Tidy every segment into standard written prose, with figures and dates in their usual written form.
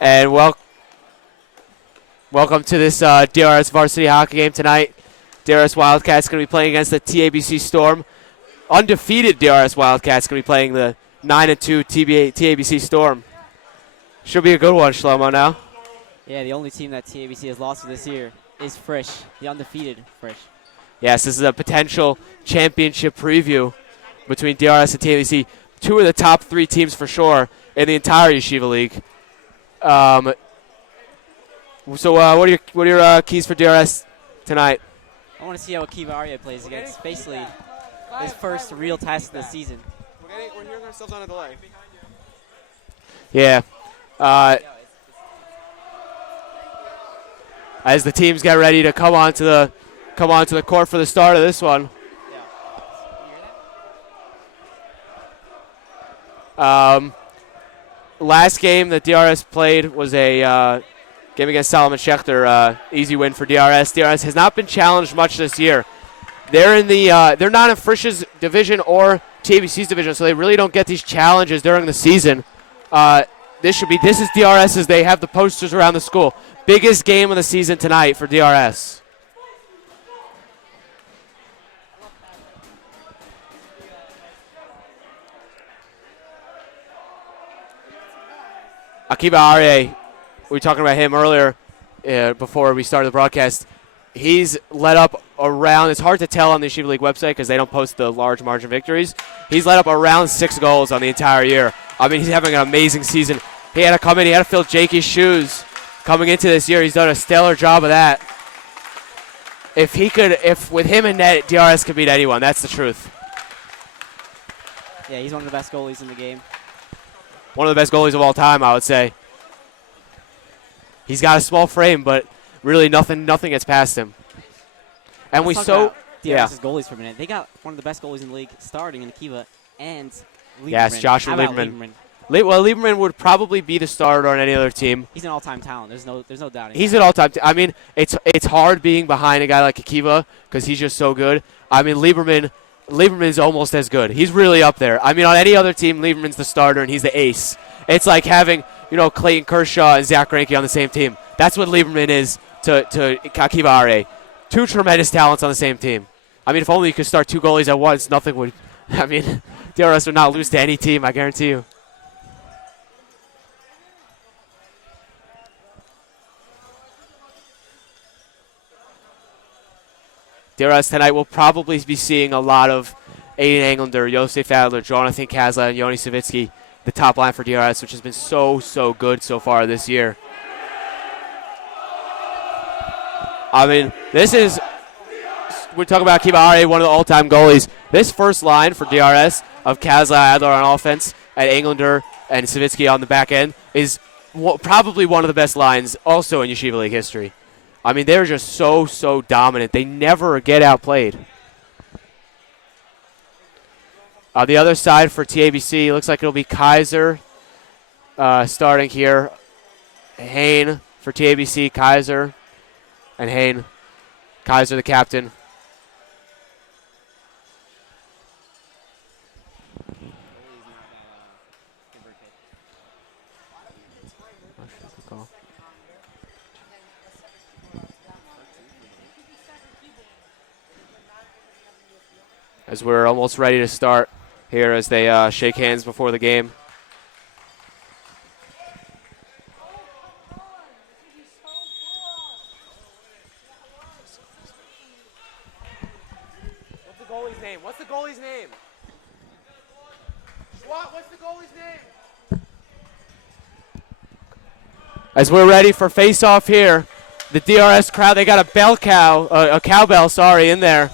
And welcome to this DRS Varsity hockey game tonight. DRS Wildcats going to be playing against the TABC Storm. Undefeated DRS Wildcats going to be playing the 9-2 TABC Storm. Should be a good one, Shlomo, now. Yeah, the only team that TABC has lost to this year is Frisch, the undefeated Frisch. Yes, this is a potential championship preview between DRS and TABC. Two of the top three teams for sure in the entire Yeshiva League. So what are your keys for DRS tonight? I want to see how Akiva Arya plays against basically his first real test of the season. We're hearing ourselves on a delay. Yeah. As the teams get ready to come onto the court for the start of this one. Last game that DRS played was a game against Solomon Schechter. Easy win for DRS. DRS has not been challenged much this year. They're in the they're not in Frisch's division or TABC's division, so they really don't get these challenges during the season. This is DRS's. They have the posters around the school. Biggest game of the season tonight for DRS. Akiva Arye, we were talking about him earlier before we started the broadcast. He's led up around, it's hard to tell on the Yeshiva League website because they don't post the large margin victories. He's led up around 6 goals on the entire year. I mean, he's having an amazing season. He had to come in, he had to fill Jakey's shoes coming into this year. He's done a stellar job of that. If with him in net, DRS could beat anyone. That's the truth. Yeah, he's one of the best goalies in the game. One of the best goalies of all time, I would say. He's got a small frame, but really nothing gets past him. And Let's talk about DRS's goalies for a minute. They got one of the best goalies in the league starting in Akiva and Lieberman. Yes, Joshua How about Lieberman. Well, Lieberman would probably be the starter on any other team. He's an all-time talent. There's no doubt. He's an all-time. I mean, it's hard being behind a guy like Akiva because he's just so good. I mean, Lieberman's almost as good. He's really up there. I mean, on any other team, Lieberman's the starter and he's the ace. It's like having, Clayton Kershaw and Zach Greinke on the same team. That's what Lieberman is to Akiva Arye. Two tremendous talents on the same team. I mean, if only you could start 2 goalies at once, nothing would. I mean, DRS would not lose to any team, I guarantee you. DRS tonight will probably be seeing a lot of Aiden Englander, Yosef Adler, Jonathan Kazla, and Yoni Savitsky, the top line for DRS, which has been so good so far this year. I mean, we're talking about Akiva Arye, one of the all-time goalies. This first line for DRS of Kazla, Adler on offense, and Englander and Savitsky on the back end is probably one of the best lines also in Yeshiva League history. I mean, they're just so dominant. They never get outplayed. The other side for TABC, looks like it'll be Kaiser starting here. Hain for TABC, Kaiser, and Hain. Kaiser, the captain. As we're almost ready to start here as they shake hands before the game. What's the goalie's name? What's the goalie's name? What's the goalie's name? As we're ready for face-off here, the DRS crowd, they got a cowbell, in there.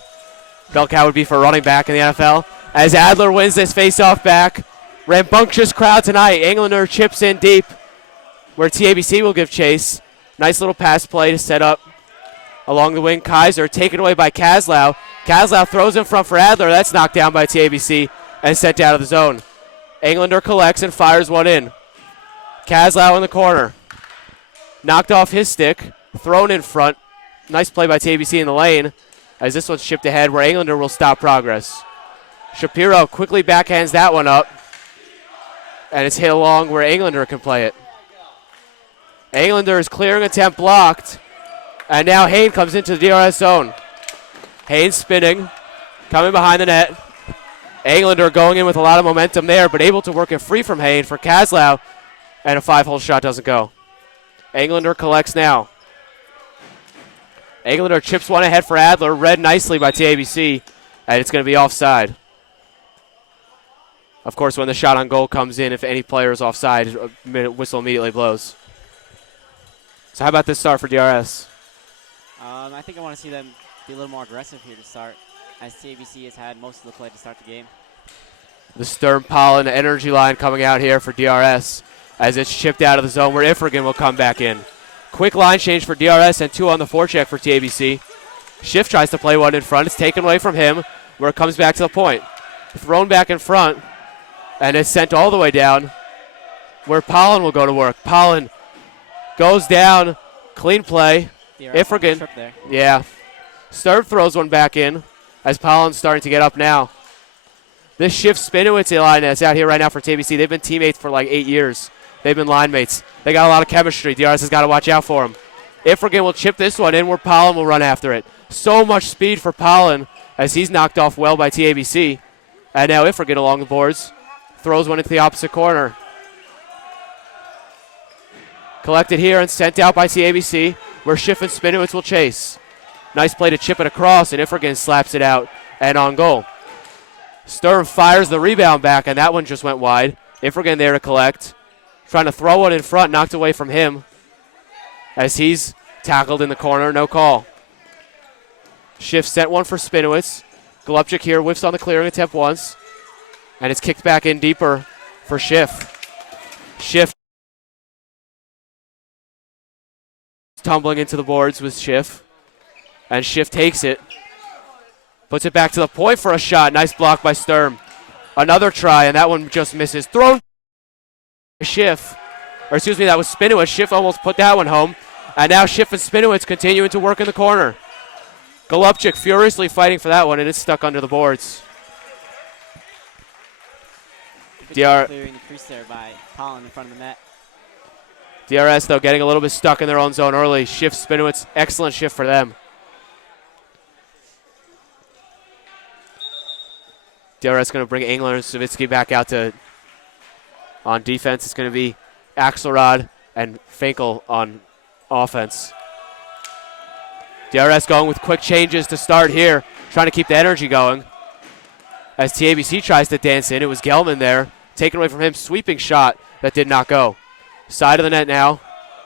Bell cow would be for running back in the NFL. As Adler wins this face-off back. Rambunctious crowd tonight. Englander chips in deep where TABC will give chase. Nice little pass play to set up along the wing. Kaiser taken away by Kazlau. Kazlau throws in front for Adler. That's knocked down by TABC and sent out of the zone. Englander collects and fires one in. Kazlau in the corner. Knocked off his stick. Thrown in front. Nice play by TABC in the lane. As this one's shipped ahead where Englander will stop progress. Shapiro quickly backhands that one up. And it's hit along where Englander can play it. Englander is clearing attempt blocked. And now Hayne comes into the DRS zone. Hayne spinning, coming behind the net. Englander going in with a lot of momentum there, but able to work it free from Hayne for Kaslau. And a 5-hole shot doesn't go. Englander collects now. Englander chips one ahead for Adler, read nicely by TABC, and it's going to be offside. Of course, when the shot on goal comes in, if any player is offside, a whistle immediately blows. So how about this start for DRS? I think I want to see them be a little more aggressive here to start, as TABC has had most of the play to start the game. The Sturm-Pollen energy line coming out here for DRS as it's chipped out of the zone where Ifrigan will come back in. Quick line change for DRS and 2 on the forecheck for TABC. Schiff tries to play one in front. It's taken away from him where it comes back to the point. Thrown back in front and it's sent all the way down where Pollen will go to work. Pollen goes down. Clean play. Ifrigan. Yeah. Sturm throws one back in as Pollen's starting to get up now. This Schiff Spinowitz line that's out here right now for TABC. They've been teammates for like 8 years. They've been line mates. They got a lot of chemistry. DRS has got to watch out for them. Ifrigan will chip this one in where Pollen will run after it. So much speed for Pollen as he's knocked off well by TABC. And now Ifrigan along the boards. Throws one into the opposite corner. Collected here and sent out by TABC where Schiff and Spinowitz will chase. Nice play to chip it across and Ifrigan slaps it out and on goal. Sturm fires the rebound back and that one just went wide. Ifrigan there to collect. Trying to throw one in front, knocked away from him as he's tackled in the corner, no call. Schiff sent one for Spinowitz. Golubchik here whiffs on the clearing attempt once, and it's kicked back in deeper for Schiff. Schiff tumbling into the boards with Schiff, and Schiff takes it. Puts it back to the point for a shot. Nice block by Sturm. Another try, and that one just misses. Throw Schiff, or excuse me, that was Spinowitz. Schiff almost put that one home. And now Schiff and Spinowitz continuing to work in the corner. Golubchik furiously fighting for that one, and it's stuck under the boards. Clearing the crease there by Pollen in front of the net. DRS, though, getting a little bit stuck in their own zone early. Schiff, Spinowitz, excellent shift for them. DRS going to bring Engler and Savitsky back out to on defense. It's going to be Axelrod and Finkel on offense. DRS going with quick changes to start here, trying to keep the energy going. As TABC tries to dance in, it was Gelman there. Taken away from him, sweeping shot that did not go. Side of the net now,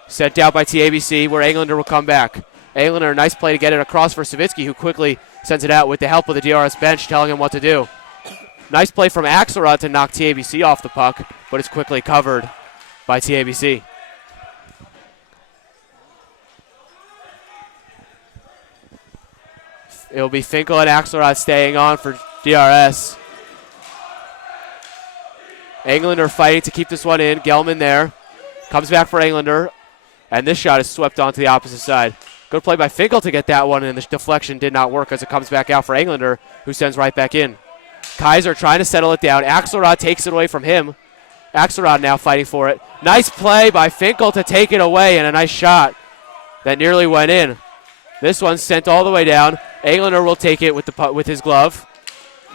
sent out by TABC where Englander will come back. Englander, nice play to get it across for Savitsky, who quickly sends it out with the help of the DRS bench telling him what to do. Nice play from Axelrod to knock TABC off the puck, but it's quickly covered by TABC. It'll be Finkel and Axelrod staying on for DRS. Englander fighting to keep this one in. Gelman there. Comes back for Englander. And this shot is swept onto the opposite side. Good play by Finkel to get that one, and the deflection did not work as it comes back out for Englander, who sends right back in. Kaiser trying to settle it down. Axelrod takes it away from him. Axelrod now fighting for it. Nice play by Finkel to take it away, and a nice shot that nearly went in. This one's sent all the way down. Englander will take it with his glove.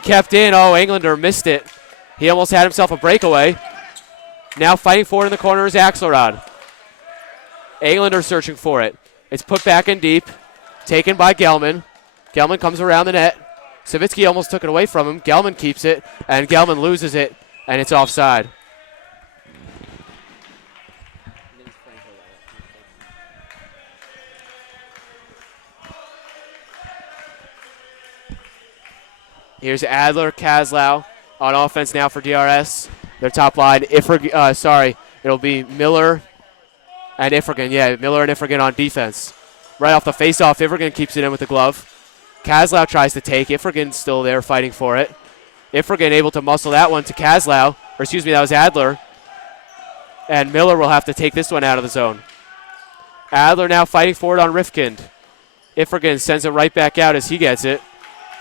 Kept in. Oh, Englander missed it. He almost had himself a breakaway. Now fighting for it in the corner is Axelrod. Englander searching for it. It's put back in deep. Taken by Gelman. Gelman comes around the net. Savitsky almost took it away from him. Gelman keeps it, and Gelman loses it, and it's offside. Here's Adler, Kaslau on offense now for DRS. Their top line, it'll be Miller and Ifrigan. Yeah, Miller and Ifrigan on defense. Right off the face-off, Ifrigan keeps it in with the glove. Kaslau tries to take. Ifrigan's still there fighting for it. Ifrigan able to muscle that one to Kaslau. Or excuse me, that was Adler. And Miller will have to take this one out of the zone. Adler now fighting for it on Rifkind. Ifrigan sends it right back out as he gets it.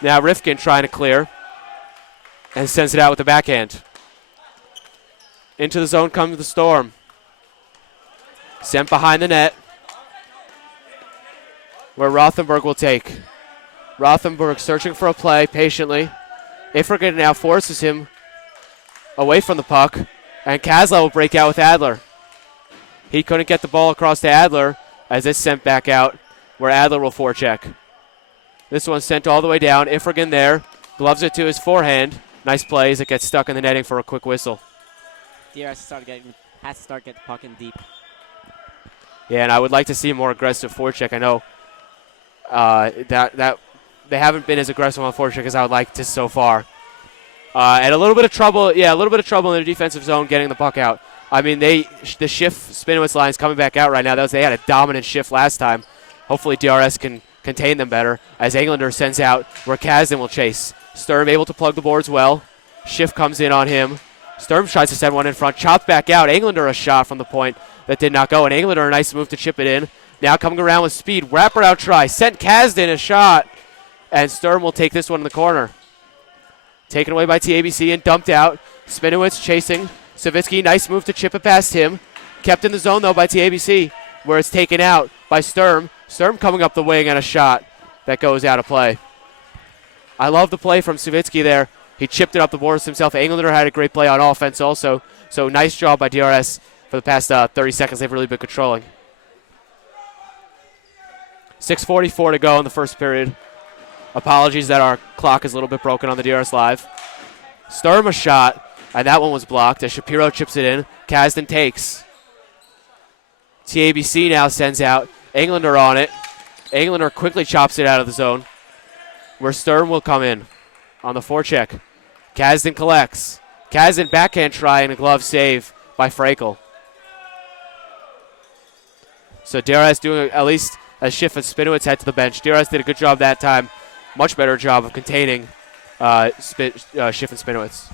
Now Rifkind trying to clear. And sends it out with the backhand. Into the zone comes the Storm. Sent behind the net, where Rothenberg will take. Rothenberg searching for a play patiently. Ifrigan now forces him away from the puck, and Kaslow will break out with Adler. He couldn't get the ball across to Adler as it's sent back out, where Adler will forecheck. This one's sent all the way down. Ifrigan there, gloves it to his forehand. Nice play as it gets stuck in the netting for a quick whistle. DRS has to start getting the puck in deep. Yeah, and I would like to see a more aggressive forecheck. I know that they haven't been as aggressive on forecheck as I would like to so far. And a little bit of trouble, yeah, a little bit of trouble in the defensive zone getting the puck out. I mean, the shift Spinowitz line's coming back out right now. They had a dominant shift last time. Hopefully DRS can contain them better as Englander sends out where Kasdan will chase. Sturm able to plug the boards well. Shift comes in on him. Sturm tries to send one in front, chopped back out. Englander a shot from the point that did not go, and Englander a nice move to chip it in. Now coming around with speed, wraparound try, sent Kasdan a shot, and Sturm will take this one in the corner. Taken away by TABC and dumped out. Spinowitz chasing. Savitsky, nice move to chip it past him. Kept in the zone, though, by TABC, where it's taken out by Sturm. Sturm coming up the wing and a shot that goes out of play. I love the play from Savitsky there. He chipped it up the boards himself. Englander had a great play on offense also. So nice job by DRS for the past 30 seconds. They've really been controlling. 6:44 to go in the first period. Apologies that our clock is a little bit broken on the DRS Live. Sturm a shot, and that one was blocked as Shapiro chips it in. Kasdan takes. TABC now sends out. Englander on it. Englander quickly chops it out of the zone, where Sturm will come in on the forecheck. Kasdan collects. Kasdan backhand try and a glove save by Frankel. So DRS doing at least a shift and Spinowitz head to the bench. DRS did a good job that time. Much better job of containing Schiff and Spinowitz.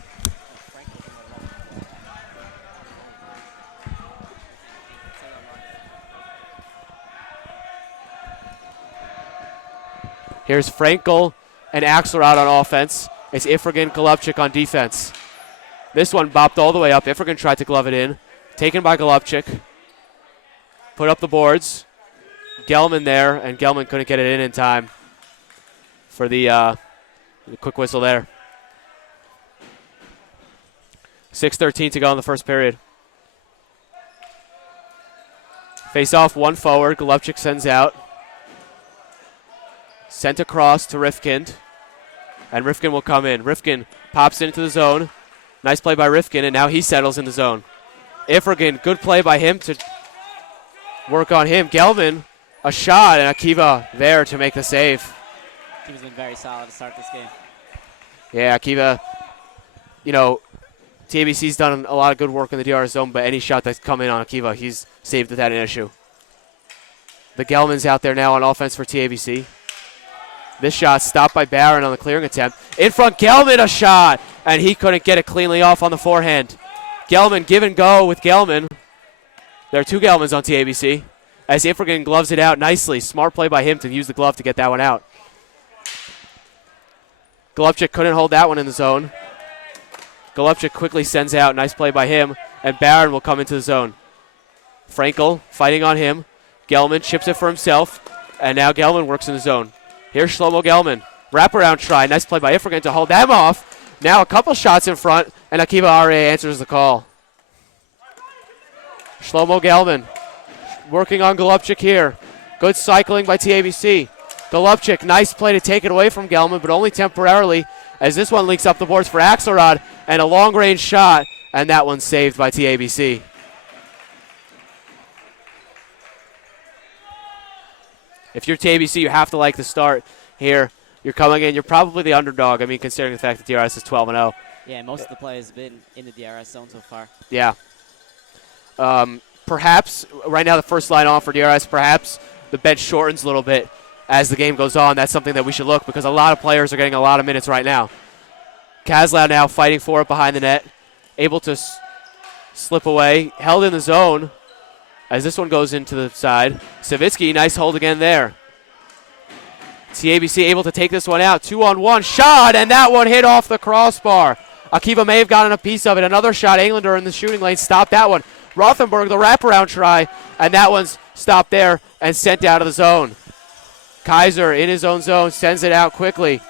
Here's Frankel and Axelrod on offense. It's Ifrigan, Golubchik on defense. This one bopped all the way up. Ifrigan tried to glove it in. Taken by Golubchik. Put up the boards. Gelman there, and Gelman couldn't get it in time for the quick whistle there. 6:13 to go in the first period. Face off, one forward. Golubchik sends out. Sent across to Rifkind. And Rifkind will come in. Rifkind pops into the zone. Nice play by Rifkind, and now he settles in the zone. Ifrigan, good play by him to work on him. Gelman, a shot, and Akiva there to make the save. Akiva's been very solid to start this game. Yeah, Akiva, you know, TABC's done a lot of good work in the DRS zone, but any shot that's come in on Akiva, he's saved without an issue. The Gelman's out there now on offense for TABC. This shot stopped by Barron on the clearing attempt. In front, Gelman a shot, and he couldn't get it cleanly off on the forehand. Gelman, give and go with Gelman. There are two Gelmans on TABC. As Ifrigan gloves it out nicely. Smart play by him to use the glove to get that one out. Golubchik couldn't hold that one in the zone. Golubchik quickly sends out. Nice play by him, and Barron will come into the zone. Frankel fighting on him. Gelman chips it for himself, and now Gelman works in the zone. Here's Shlomo Gelman. Wraparound try. Nice play by Ifrigan to hold them off. Now a couple shots in front, and Akiva Arye answers the call. Shlomo Gelman working on Golubchik here. Good cycling by TABC. Golubchik, nice play to take it away from Gelman, but only temporarily, as this one leaks up the boards for Axelrod, and a long-range shot, and that one's saved by TABC. If you're TABC, you have to like the start here. You're coming in. You're probably the underdog. I mean, considering the fact that DRS is 12-0. Yeah, most of the play has been in the DRS zone so far. Yeah. Perhaps, right now the first line on for DRS, perhaps the bench shortens a little bit as the game goes on. That's something that we should look because a lot of players are getting a lot of minutes right now. Kaslow now fighting for it behind the net. Able to slip away. Held in the zone as this one goes into the side. Savitsky, nice hold again there. TABC able to take this one out. 2-on-1 shot, and that one hit off the crossbar. Akiva may have gotten a piece of it. Another shot. Englander in the shooting lane stopped that one. Rothenberg, the wraparound try, and that one's stopped there and sent out of the zone. Kaiser in his own zone sends it out quickly.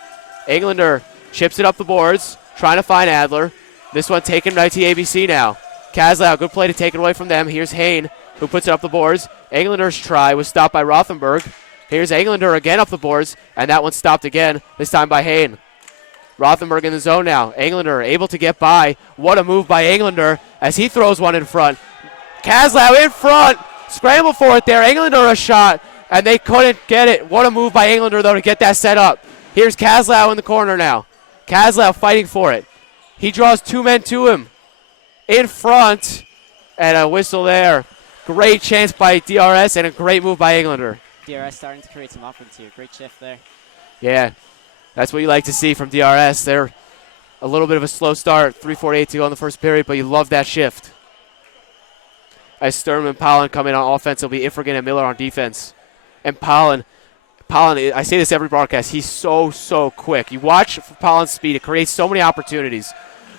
Englander chips it up the boards, trying to find Adler. This one taken by TABC now. Kazlau, good play to take it away from them. Here's Hain, who puts it up the boards. Englander's try was stopped by Rothenberg. Here's Englander again up the boards, and that one stopped again, this time by Hain. Rothenberg in the zone now. Englander able to get by. What a move by Englander as he throws one in front. Kazlau in front. Scramble for it there. Englander a shot, and they couldn't get it. What a move by Englander, though, to get that set up. Here's Kazlau in the corner now. Kazlau fighting for it. He draws two men to him. In front, and a whistle there. Great chance by DRS and a great move by Englander. DRS starting to create some offense here. Great shift there. Yeah, that's what you like to see from DRS. They're a little bit of a slow start. 3:48 to go in the first period, but you love that shift. As Sturm and Pollen come in on offense, it'll be Ifrigan and Miller on defense. And Pollen, I say this every broadcast, he's so quick. You watch for Pollen's speed, it creates so many opportunities.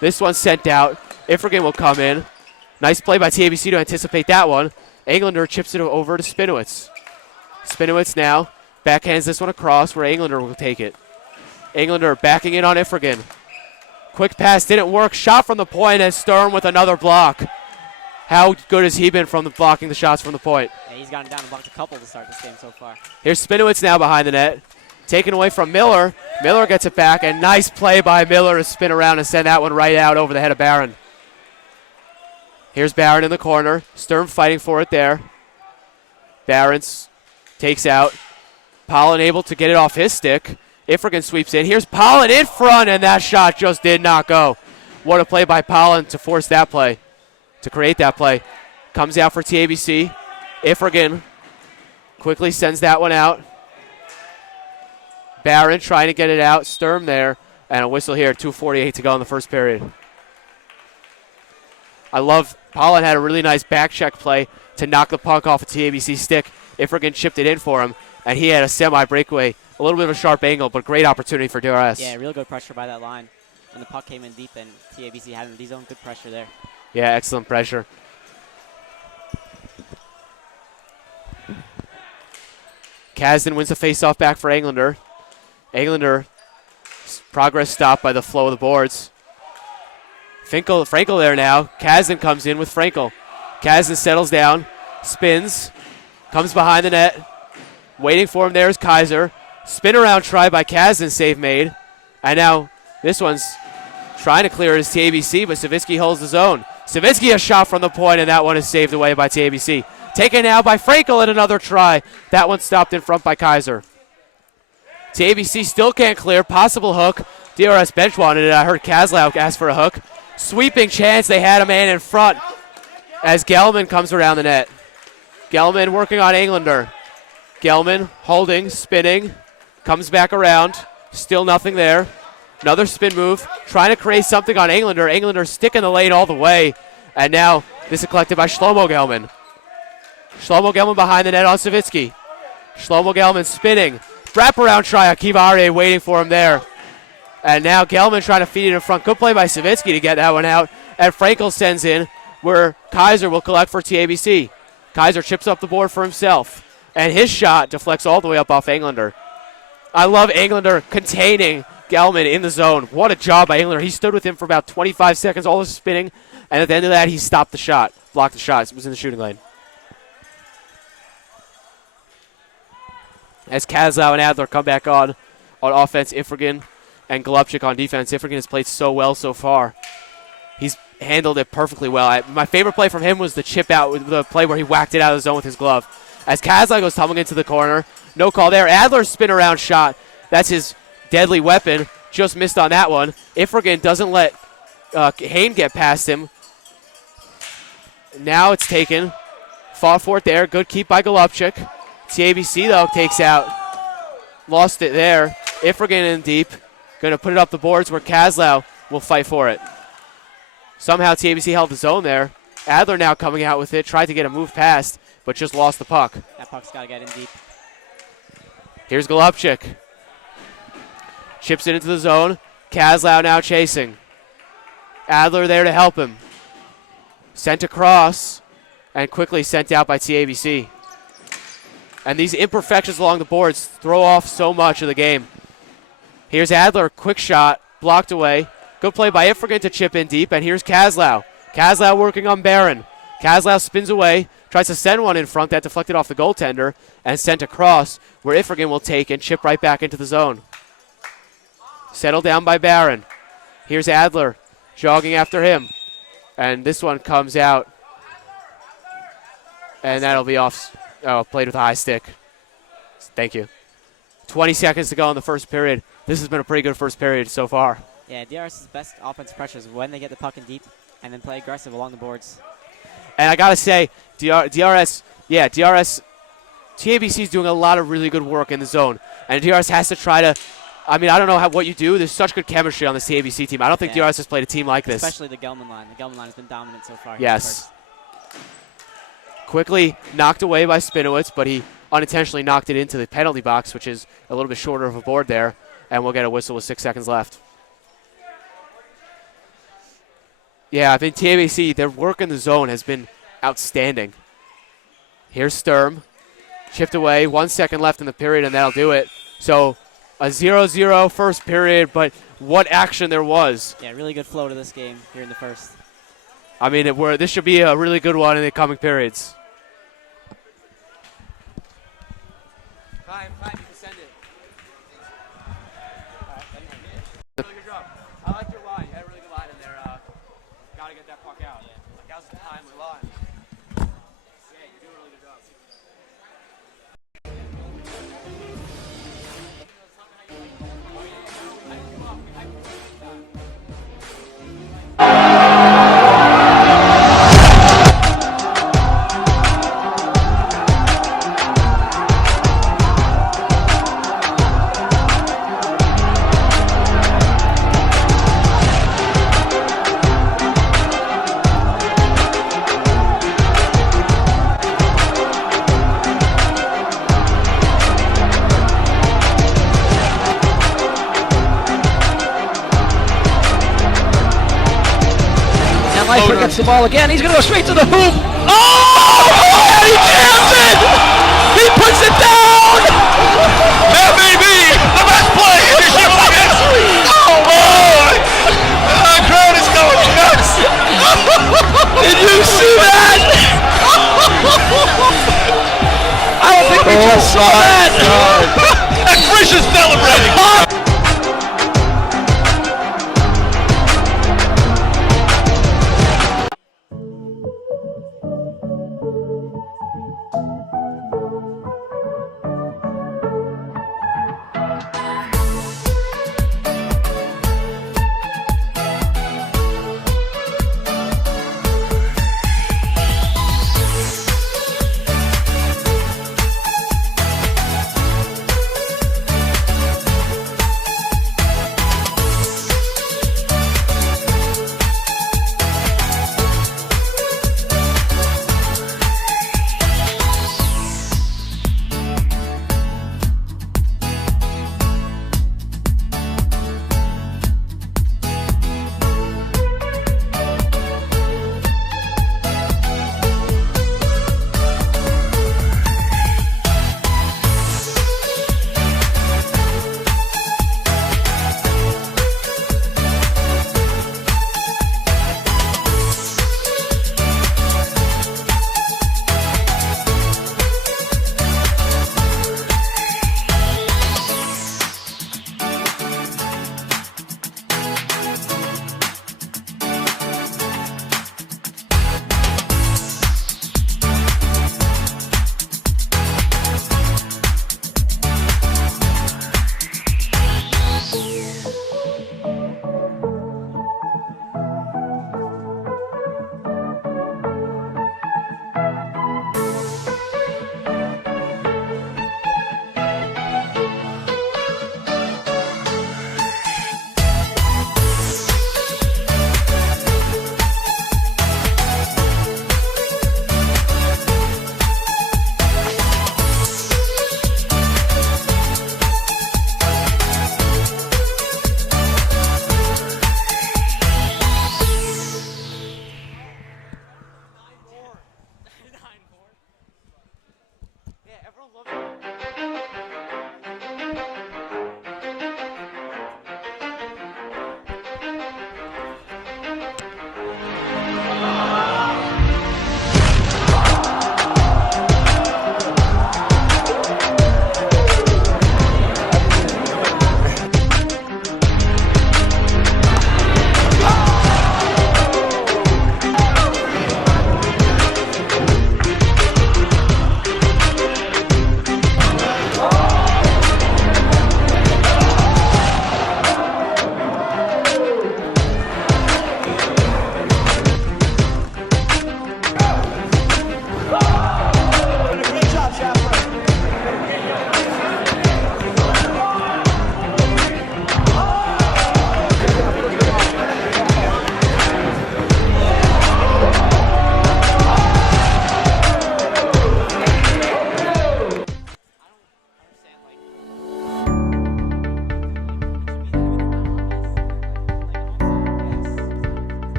This one's sent out. Ifrigan will come in. Nice play by TABC to anticipate that one. Englander chips it over to Spinowitz. Spinowitz now backhands this one across where Englander will take it. Englander backing in on Ifrigan. Quick pass didn't work. Shot from the point, and Sturm with another block. How good has he been from blocking the shots from the point? Yeah, he's gotten down and blocked a couple to start this game so far. Here's Spinowitz now behind the net. Taken away from Miller. Miller gets it back, and nice play by Miller to spin around and send that one right out over the head of Barron. Here's Barron in the corner. Sturm fighting for it there. Barron's takes out. Pollen able to get it off his stick. Ifrigan sweeps in. Here's Pollen in front, and that shot just did not go. What a play by Pollen to force that play, to create that play. Comes out for TABC. Ifrigan quickly sends that one out. Barron trying to get it out. Sturm there, and a whistle here. 2:48 to go in the first period. I love Pollen had a really nice back check play to knock the puck off a TABC stick. Ifrigan chipped it in for him, and he had a semi-breakaway. A little bit of a sharp angle, but great opportunity for DRS. Yeah, real good pressure by that line. When the puck came in deep, and TABC had his own good pressure there. Yeah, excellent pressure. Kasdan wins the faceoff back for Englander. Englander, progress stopped by the flow of the boards. Frankel there now. Kasdan comes in with Frankel. Kasdan settles down, spins, comes behind the net. Waiting for him there is Kaiser. Spin around try by Kasdan, save made. And now this one's trying to clear his TABC, but Savitsky holds his own. Savitsky a shot from the point, and that one is saved away by TABC. Taken now by Frankel and another try. That one stopped in front by Kaiser. TABC still can't clear. Possible hook. DRS bench wanted it. I heard Kazlau ask for a hook. Sweeping chance. They had a man in front as Gelman comes around the net. Gelman working on Englander. Gelman holding, spinning, comes back around. Still nothing there. Another spin move. Trying to create something on Englander. Englander sticking the lane all the way. And now this is collected by Shlomo Gelman. Shlomo Gelman behind the net on Savitsky. Shlomo Gelman spinning. Wraparound try. Akiva Arye waiting for him there. And now Gelman trying to feed it in front. Good play by Savitsky to get that one out. And Frankel sends in where Kaiser will collect for TABC. Kaiser chips up the board for himself. And his shot deflects all the way up off Englander. I love Englander containing Gelman in the zone. What a job by Englander. He stood with him for about 25 seconds, all this spinning. And at the end of that, he stopped the shot. Blocked the shot. It was in the shooting lane. As Kazlau and Adler come back on offense, Ifrigan and Golubchik on defense. Ifrigan has played so well so far. He's handled it perfectly well. My favorite play from him was the chip out, with the play where he whacked it out of the zone with his glove. As Kazlau goes tumbling into the corner. No call there. Adler's spin around shot. That's his deadly weapon. Just missed on that one. Ifrigan doesn't let Hain get past him. Now it's taken. Fought for it there. Good keep by Golubchik. TABC, though, takes out. Lost it there. Ifrigan in deep. Going to put it up the boards where Kazlau will fight for it. Somehow TABC held the zone there. Adler now coming out with it. Tried to get a move past, but just lost the puck. That puck's got to get in deep. Here's Golubchik. Chips it into the zone. Kazlau now chasing. Adler there to help him. Sent across. and quickly sent out by TABC. And these imperfections along the boards throw off so much of the game. Here's Adler, quick shot, blocked away. Good play by Ifrigan to chip in deep, and here's Kazlau. Kazlau working on Barron. Kazlau spins away, tries to send one in front that deflected off the goaltender, and sent across, where Ifrigan will take and chip right back into the zone. Settled down by Barron. Here's Adler, jogging after him. And this one comes out. And that'll be off. Oh, played with a high stick. Thank you. 20 seconds to go in the first period. This has been a pretty good first period so far. Yeah, DRS's best offense pressure is when they get the puck in deep and then play aggressive along the boards. And I got to say, DRS, TABC is doing a lot of really good work in the zone. And DRS has to try to, I mean, I don't know what you do. There's such good chemistry on this TABC team. I don't think DRS has played a team like this. Especially the Gelman line. The Gelman line has been dominant so far. Yes. Quickly knocked away by Spinowitz, but he unintentionally knocked it into the penalty box, which is a little bit shorter of a board there. And we'll get a whistle with 6 seconds left. Yeah, I think TABC, their work in the zone has been outstanding. Here's Sturm. Chipped away, 1 second left in the period, and that'll do it. So a 0-0 first period, but what action there was. Yeah, really good flow to this game here in the first. I mean, this should be a really good one in the coming periods. Time, you can send it. Really good job. I like your line. You had a really good line in there. Gotta get that puck out. Like, that was a timely line. Yeah, you're doing a really good job. Leifert gets the ball again. He's going to go straight to the hoop. Oh! He jams it! He puts it down! That may be the best play in Yeshiva history! Oh boy! The crowd is going nuts! Did you see that? I don't think we just saw that! And Frisch is celebrating!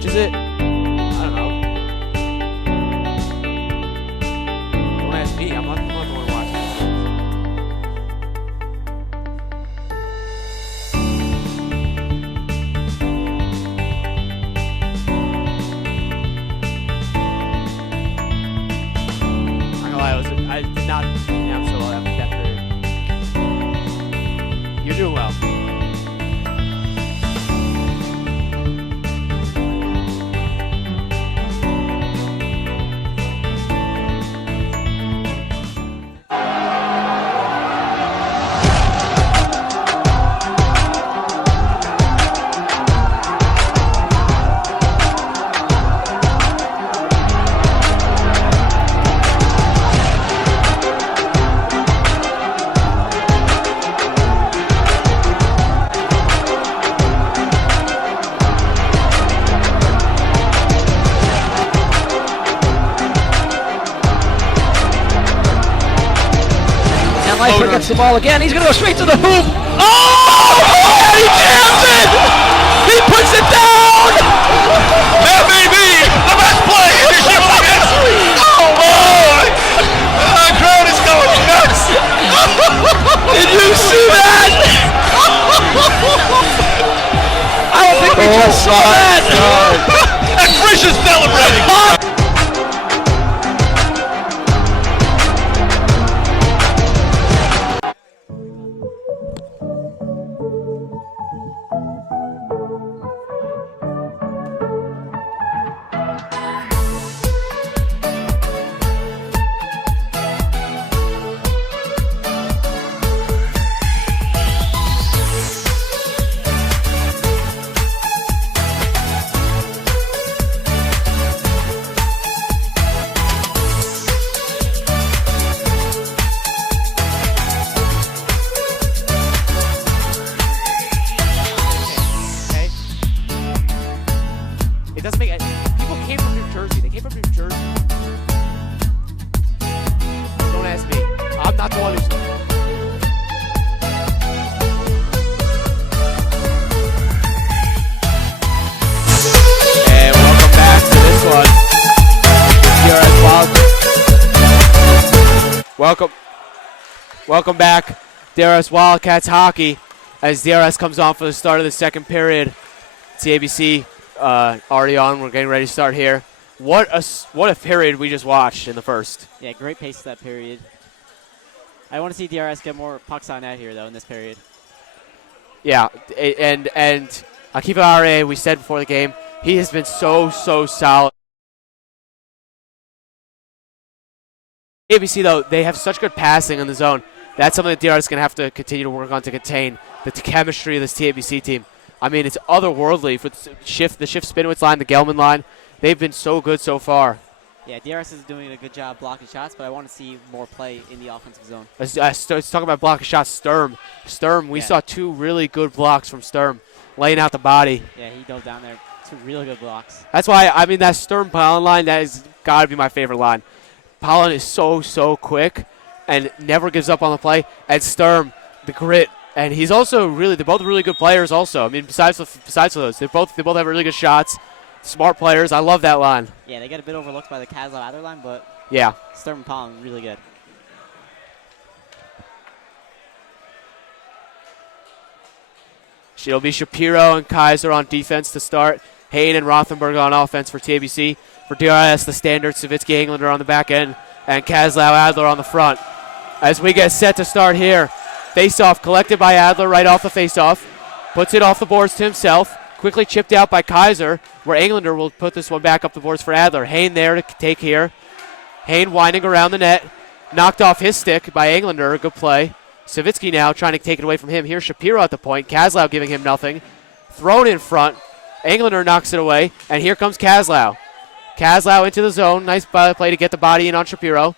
watches it? I don't know. Don't ask me. I'm not the one watching it. I'm gonna lie, I did not nap so well after that period. You're doing well. Leifer gets the ball again. He's going to go straight to the hoop. Oh! And he jams it! He puts it down! That may be the best play in Michigan history. Oh boy! The crowd is going nuts. Did you see that? I don't think we just saw that. And Frisch is celebrating. It doesn't make people came from New Jersey. They came from New Jersey. Don't ask me. I'm not the one who's. And welcome back to this one. Welcome back, DRS Wildcats hockey, as DRS comes on for the start of the second period. TABC already on. We're getting ready to start here. What a period we just watched in the first. Yeah, great pace of that period. I want to see DRS get more pucks on net here, though, in this period. Yeah, and Akiva Are, we said before the game, he has been so solid. ABC, though, they have such good passing in the zone. That's something that DRS is going to have to continue to work on to contain the chemistry of this TABC team. I mean, it's otherworldly for the shift Spinowitz line, the Gelman line. They've been so good so far. Yeah, DRS is doing a good job blocking shots, but I want to see more play in the offensive zone. Let's talk about blocking shots. Sturm, we saw two really good blocks from Sturm, laying out the body. Yeah, he dove down there. Two really good blocks. That's why, I mean, that Sturm-Pollen line, that has got to be my favorite line. Pollen is so quick and never gives up on the play. And Sturm, the grit. And he's also they're both really good players also. I mean, besides those, they both have really good shots. Smart players. I love that line. Yeah, they get a bit overlooked by the Kazlow Adler line, but yeah, Sturm and Pollen, really good. It'll be Shapiro and Kaiser on defense to start. Hayden and Rothenberg on offense for TABC. For DRS, the standard Savitsky Englander on the back end, and Kazlow Adler on the front. As we get set to start here. Face-off collected by Adler right off the face-off. Puts it off the boards to himself. Quickly chipped out by Kaiser, where Englander will put this one back up the boards for Adler. Hayne there to take here. Hayne winding around the net. Knocked off his stick by Englander. Good play. Savitsky now trying to take it away from him. Here's Shapiro at the point. Kazlow giving him nothing. Thrown in front. Englander knocks it away. And here comes Kazlow. Kazlow into the zone. Nice play to get the body in on Shapiro.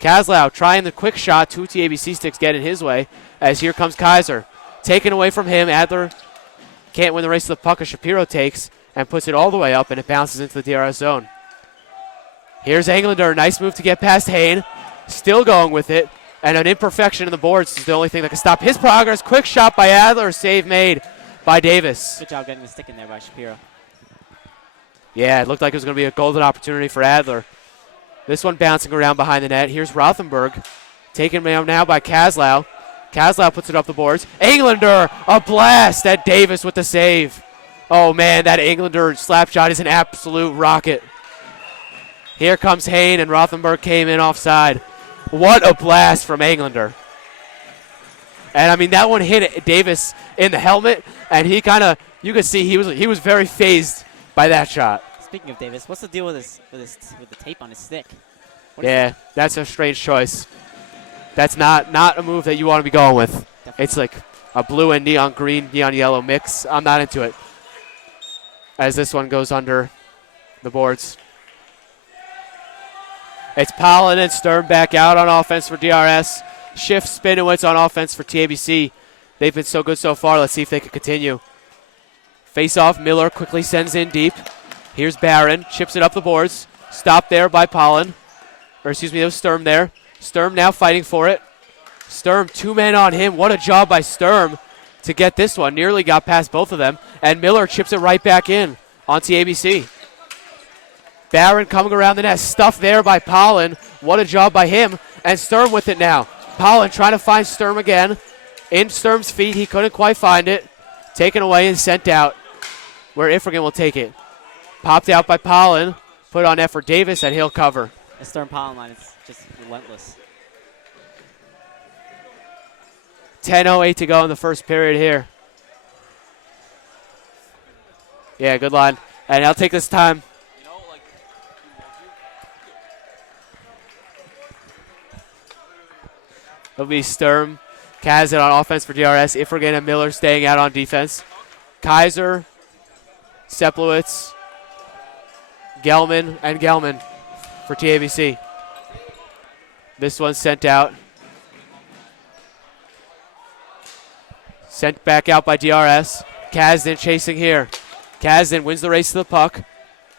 Kazlow trying the quick shot. Two TABC sticks get in his way. As here comes Kaiser. Taken away from him. Adler can't win the race to the puck as Shapiro takes and puts it all the way up, and it bounces into the DRS zone. Here's Englander. Nice move to get past Hayne. Still going with it. And an imperfection in the boards is the only thing that can stop his progress. Quick shot by Adler. Save made by Davis. Good job getting the stick in there by Shapiro. Yeah, it looked like it was going to be a golden opportunity for Adler. This one bouncing around behind the net. Here's Rothenberg. Taken now by Kaslau. Kaslau puts it up the boards. Englander, a blast at Davis with the save. Oh, man, that Englander slap shot is an absolute rocket. Here comes Hain, and Rothenberg came in offside. What a blast from Englander. And, I mean, that one hit Davis in the helmet, and he kind of, you could see he was very phased by that shot. Speaking of Davis, what's the deal with the tape on his stick? Yeah, that's a strange choice. That's not a move that you want to be going with. Definitely. It's like a blue and neon green, neon yellow mix. I'm not into it. As this one goes under the boards. It's Pollen and Sturm back out on offense for DRS. Schiff, Spinowitz on offense for TABC. They've been so good so far. Let's see if they can continue. Face off, Miller quickly sends in deep. Here's Barron, chips it up the boards. Stopped there by Pollen. Or excuse me, it was Sturm there. Sturm now fighting for it. Sturm, 2 men on him. What a job by Sturm to get this one. Nearly got past both of them. And Miller chips it right back in on TABC. Barron coming around the net. Stuffed there by Pollen. What a job by him. And Sturm with it now. Pollen trying to find Sturm again. In Sturm's feet. He couldn't quite find it. Taken away and sent out. Where Ifrigan will take it. Popped out by Pollen. Put on effort Davis, and he'll cover. The Sturm Pollen line is just relentless. 10:08 to go in the first period here. Yeah, good line. And I'll take this time. It'll be Sturm, Kazan on offense for DRS. Ifrigan and Miller staying out on defense. Kaiser, Seplowitz, Gelman, and Gelman for TABC. This one's sent out. Sent back out by DRS. Kazdan chasing here. Kazdan wins the race to the puck.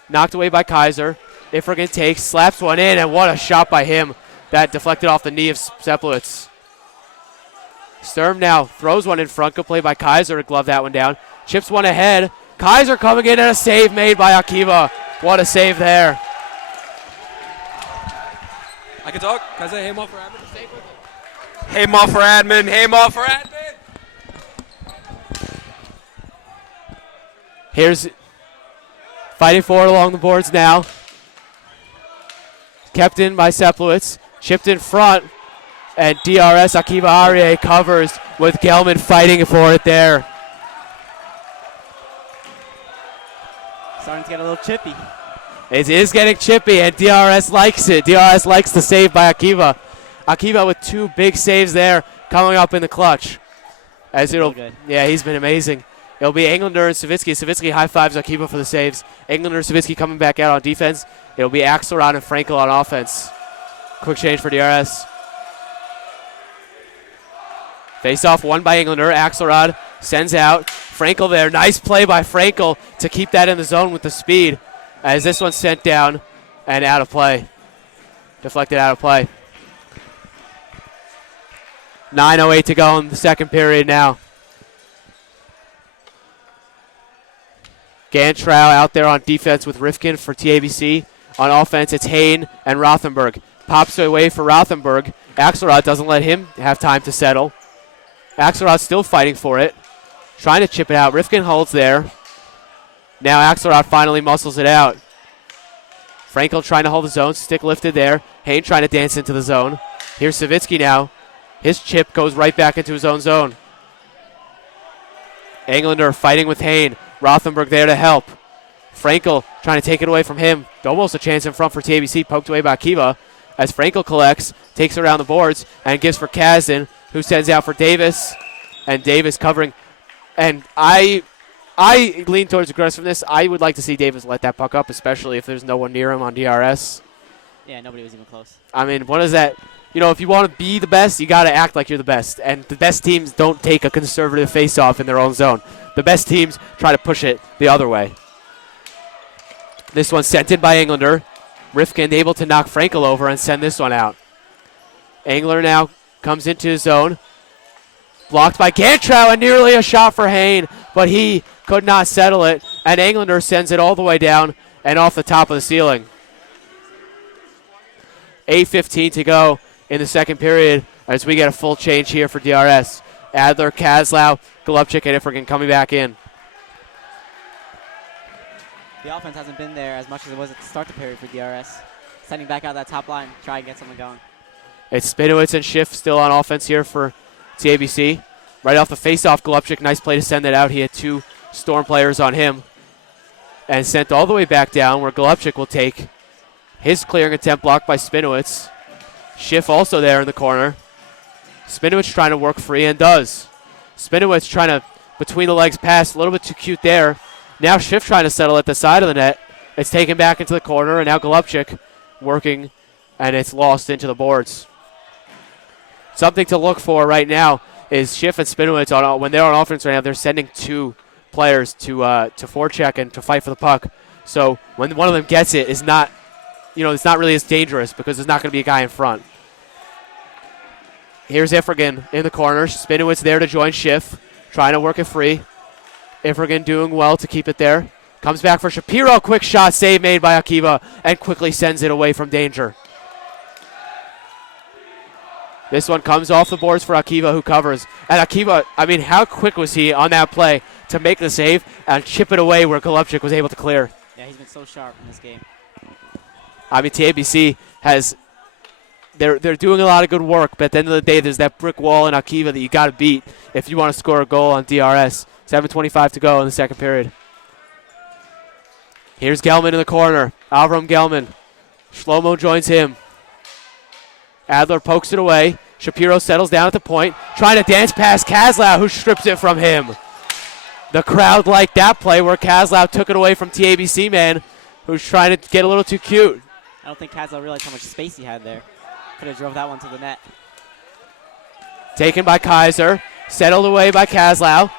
Knocked away by Kaiser. Ifrigan takes, slaps one in, and what a shot by him. That deflected off the knee of Seplowitz. Sturm now throws one in front. Good play by Kaiser to glove that one down. Chips one ahead. Kaiser coming in and a save made by Akiva. What a save there. I can talk. Can I say hey, Mo for admin? Hey, Mo for admin. Hey, Mo for admin. Here's fighting forward along the boards now. Kept in by Seplowitz. Chipped in front. And DRS Akiva Arie covers with Gelman fighting for it there. Starting to get a little chippy. It is getting chippy, and DRS likes it. DRS likes the save by Akiva. Akiva with 2 big saves there coming up in the clutch. Yeah, he's been amazing. It'll be Englander and Savitsky. Savitsky high-fives Akiva for the saves. Englander and Savitsky coming back out on defense. It'll be Axelrod and Frankel on offense. Quick change for DRS. Face-off won by Englander. Axelrod sends out. Frankel there. Nice play by Frankel to keep that in the zone with the speed. As this one's sent down and out of play. Deflected out of play. 9:08 to go in the second period now. Gantrow out there on defense with Rifkin for TABC. On offense, it's Hain and Rothenberg. Pops away for Rothenberg. Axelrod doesn't let him have time to settle. Axelrod's still fighting for it. Trying to chip it out. Rifkin holds there. Now Axelrod finally muscles it out. Frankel trying to hold the zone. Stick lifted there. Hain trying to dance into the zone. Here's Savitsky now. His chip goes right back into his own zone. Englander fighting with Hain. Rothenberg there to help. Frankel trying to take it away from him. Almost a chance in front for TABC. Poked away by Akiva. As Frankel collects, takes it around the boards, and gives for Kazdan, who sends out for Davis. And Davis covering. And I lean towards aggressiveness. I would like to see Davis let that puck up, especially if there's no one near him on DRS. Yeah, nobody was even close. I mean, what is that? You know, if you want to be the best, you got to act like you're the best. And the best teams don't take a conservative face-off in their own zone. The best teams try to push it the other way. This one's sent in by Englander. Rifkin able to knock Frankel over and send this one out. Engler now comes into his zone. Blocked by Gantrow, and nearly a shot for Hain, but he could not settle it. And Englander sends it all the way down and off the top of the ceiling. 8:15 to go in the second period as we get a full change here for DRS. Adler, Kazlau, Golubchik, and Ifrigan coming back in. The offense hasn't been there as much as it was at the start of the period for DRS. Sending back out that top line, try and get something going. It's Spinowitz and Schiff still on offense here for TABC. Right off the face-off, Golubchik, nice play to send it out. He had 2 Storm players on him. And sent all the way back down where Golubchik will take his clearing attempt blocked by Spinowitz. Schiff also there in the corner. Spinowitz trying to work free and does. Spinowitz trying to between the legs pass, a little bit too cute there. Now Schiff trying to settle at the side of the net. It's taken back into the corner, and now Golubchik working, and it's lost into the boards. Something to look for right now is Schiff and Spinowitz, when they're on offense right now, they're sending 2 players to forecheck and to fight for the puck. So when one of them gets it, it's not really as dangerous because there's not going to be a guy in front. Here's Ifrigan in the corner. Spinowitz there to join Schiff, trying to work it free. Ifrigan doing well to keep it there. Comes back for Shapiro. Quick shot, save made by Akiva, and quickly sends it away from danger. This one comes off the boards for Akiva, who covers. And Akiva, I mean, how quick was he on that play to make the save and chip it away where Golubchik was able to clear? Yeah, he's been so sharp in this game. I mean, TABC has, they're doing a lot of good work, but at the end of the day, there's that brick wall in Akiva that you got to beat if you want to score a goal on DRS. 7:25 to go in the second period. Here's Gelman in the corner. Avram Gelman. Shlomo joins him. Adler pokes it away. Shapiro settles down at the point, trying to dance past Kazlau, who strips it from him. The crowd liked that play where Kazlau took it away from TABC man, who's trying to get a little too cute. I don't think Kazlau realized how much space he had there. Could have drove that one to the net. Taken by Kaiser. Settled away by Kazlau.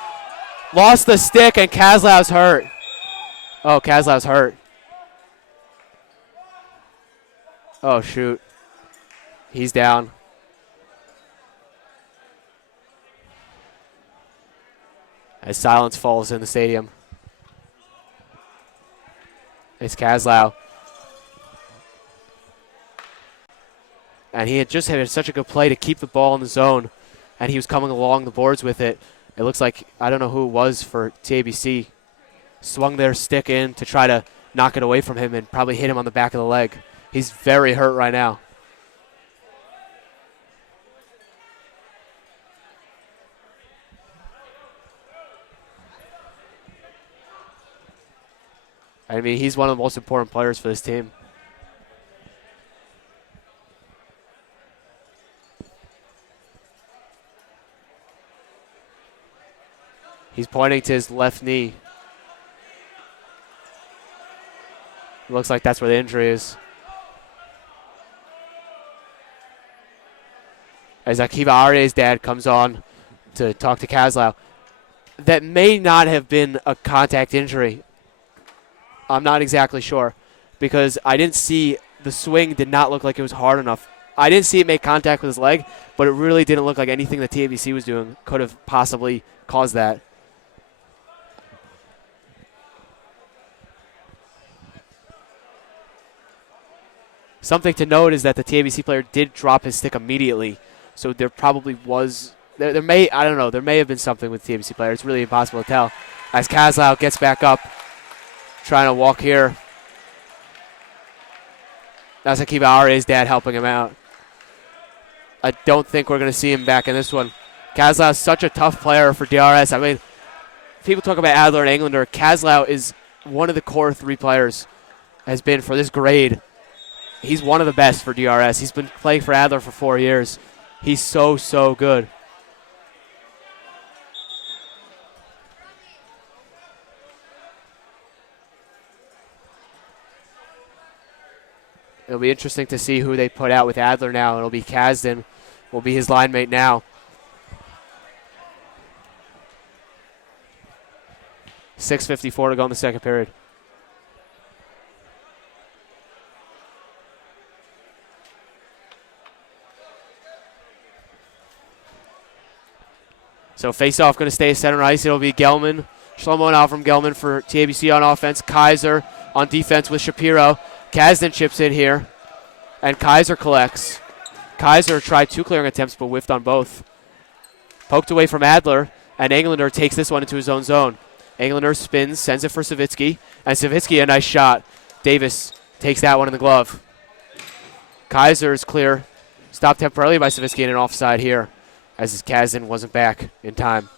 Lost the stick, and Kazlau's hurt. Oh, Kazlau's hurt. Oh, shoot. He's down. As silence falls in the stadium. It's Kazlau. And he had just had such a good play to keep the ball in the zone, and he was coming along the boards with it. It looks like, I don't know who it was for TABC, swung their stick in to try to knock it away from him and probably hit him on the back of the leg. He's very hurt right now. I mean, he's one of the most important players for this team. He's pointing to his left knee. Looks like that's where the injury is. As Akiva Arye's dad comes on to talk to Kazlau. That may not have been a contact injury. I'm not exactly sure because I didn't see the swing did not look like it was hard enough. I didn't see it make contact with his leg, but it really didn't look like anything that TABC was doing could have possibly caused that. Something to note is that the TABC player did drop his stick immediately, so there probably was there may have been something with the TABC player. It's really impossible to tell. As Kazlau gets back up, trying to walk here. That's Akiva Arye's dad helping him out. I don't think we're going to see him back in this one. Kazlau is such a tough player for DRS. I mean, people talk about Adler and Englander. Kazlau is one of the core 3 players, has been for this grade. He's one of the best for DRS. He's been playing for Adler for 4 years. He's so, so good. It'll be interesting to see who they put out with Adler now. It'll be Kasdan, will be his line mate now. 6:54 to go in the second period. So face-off going to stay center ice. It'll be Gelman, Shlomo and Avram Gelman for TABC on offense. Kaiser on defense with Shapiro. Kasdan chips in here, and Kaiser collects. Kaiser tried 2 clearing attempts but whiffed on both. Poked away from Adler, and Englander takes this one into his own zone. Englander spins, sends it for Savitsky, and Savitsky a nice shot. Davis takes that one in the glove. Kaiser is clear. Stopped temporarily by Savitsky in an offside here, as his Kasdan wasn't back in time.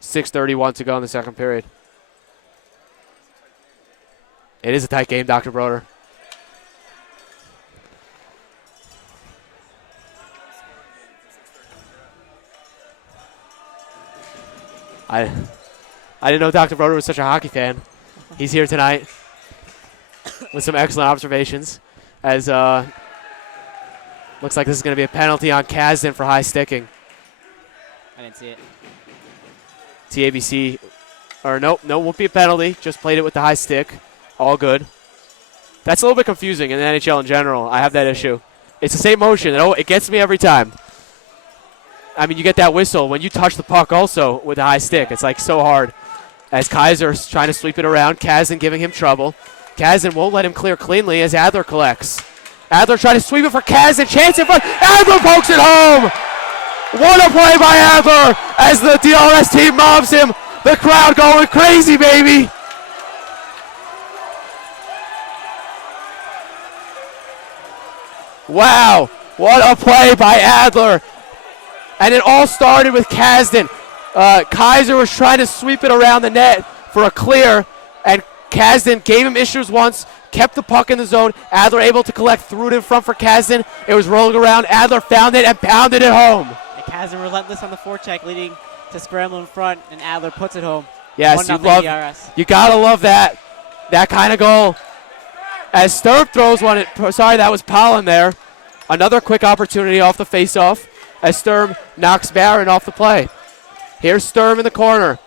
6:31 to go in the second period. It is a tight game, Dr. Broder. I didn't know Dr. Broder was such a hockey fan. He's here tonight with some excellent observations. As looks like this is going to be a penalty on Kasdan for high sticking. I didn't see it. TABC, or no, won't be a penalty. Just played it with the high stick. All good. That's a little bit confusing in the NHL in general. I have that issue. It's the same motion. It gets me every time. I mean, you get that whistle when you touch the puck also with a high stick. It's like so hard. As Kaiser's trying to sweep it around, Kasdan giving him trouble. Kasdan won't let him clear cleanly as Adler collects. Adler trying to sweep it for Kasdan. Chance in front. Adler pokes it home. What a play by Adler as the DRS team mobs him. The crowd going crazy, baby. Wow, what a play by Adler. And it all started with Kasdan. Kaiser was trying to sweep it around the net for a clear, and Kasdan gave him issues once, kept the puck in the zone. Adler able to collect, threw it in front for Kasdan. It was rolling around. Adler found it and pounded it home. And Kasdan relentless on the forecheck, leading to scramble in front, and Adler puts it home. Yes, 1-0 DRS. You gotta love that kind of goal. As Sturm throws one, sorry, that was Pollen there. Another quick opportunity off the face-off as Sturm knocks Barron off the play. Here's Sturm in the corner.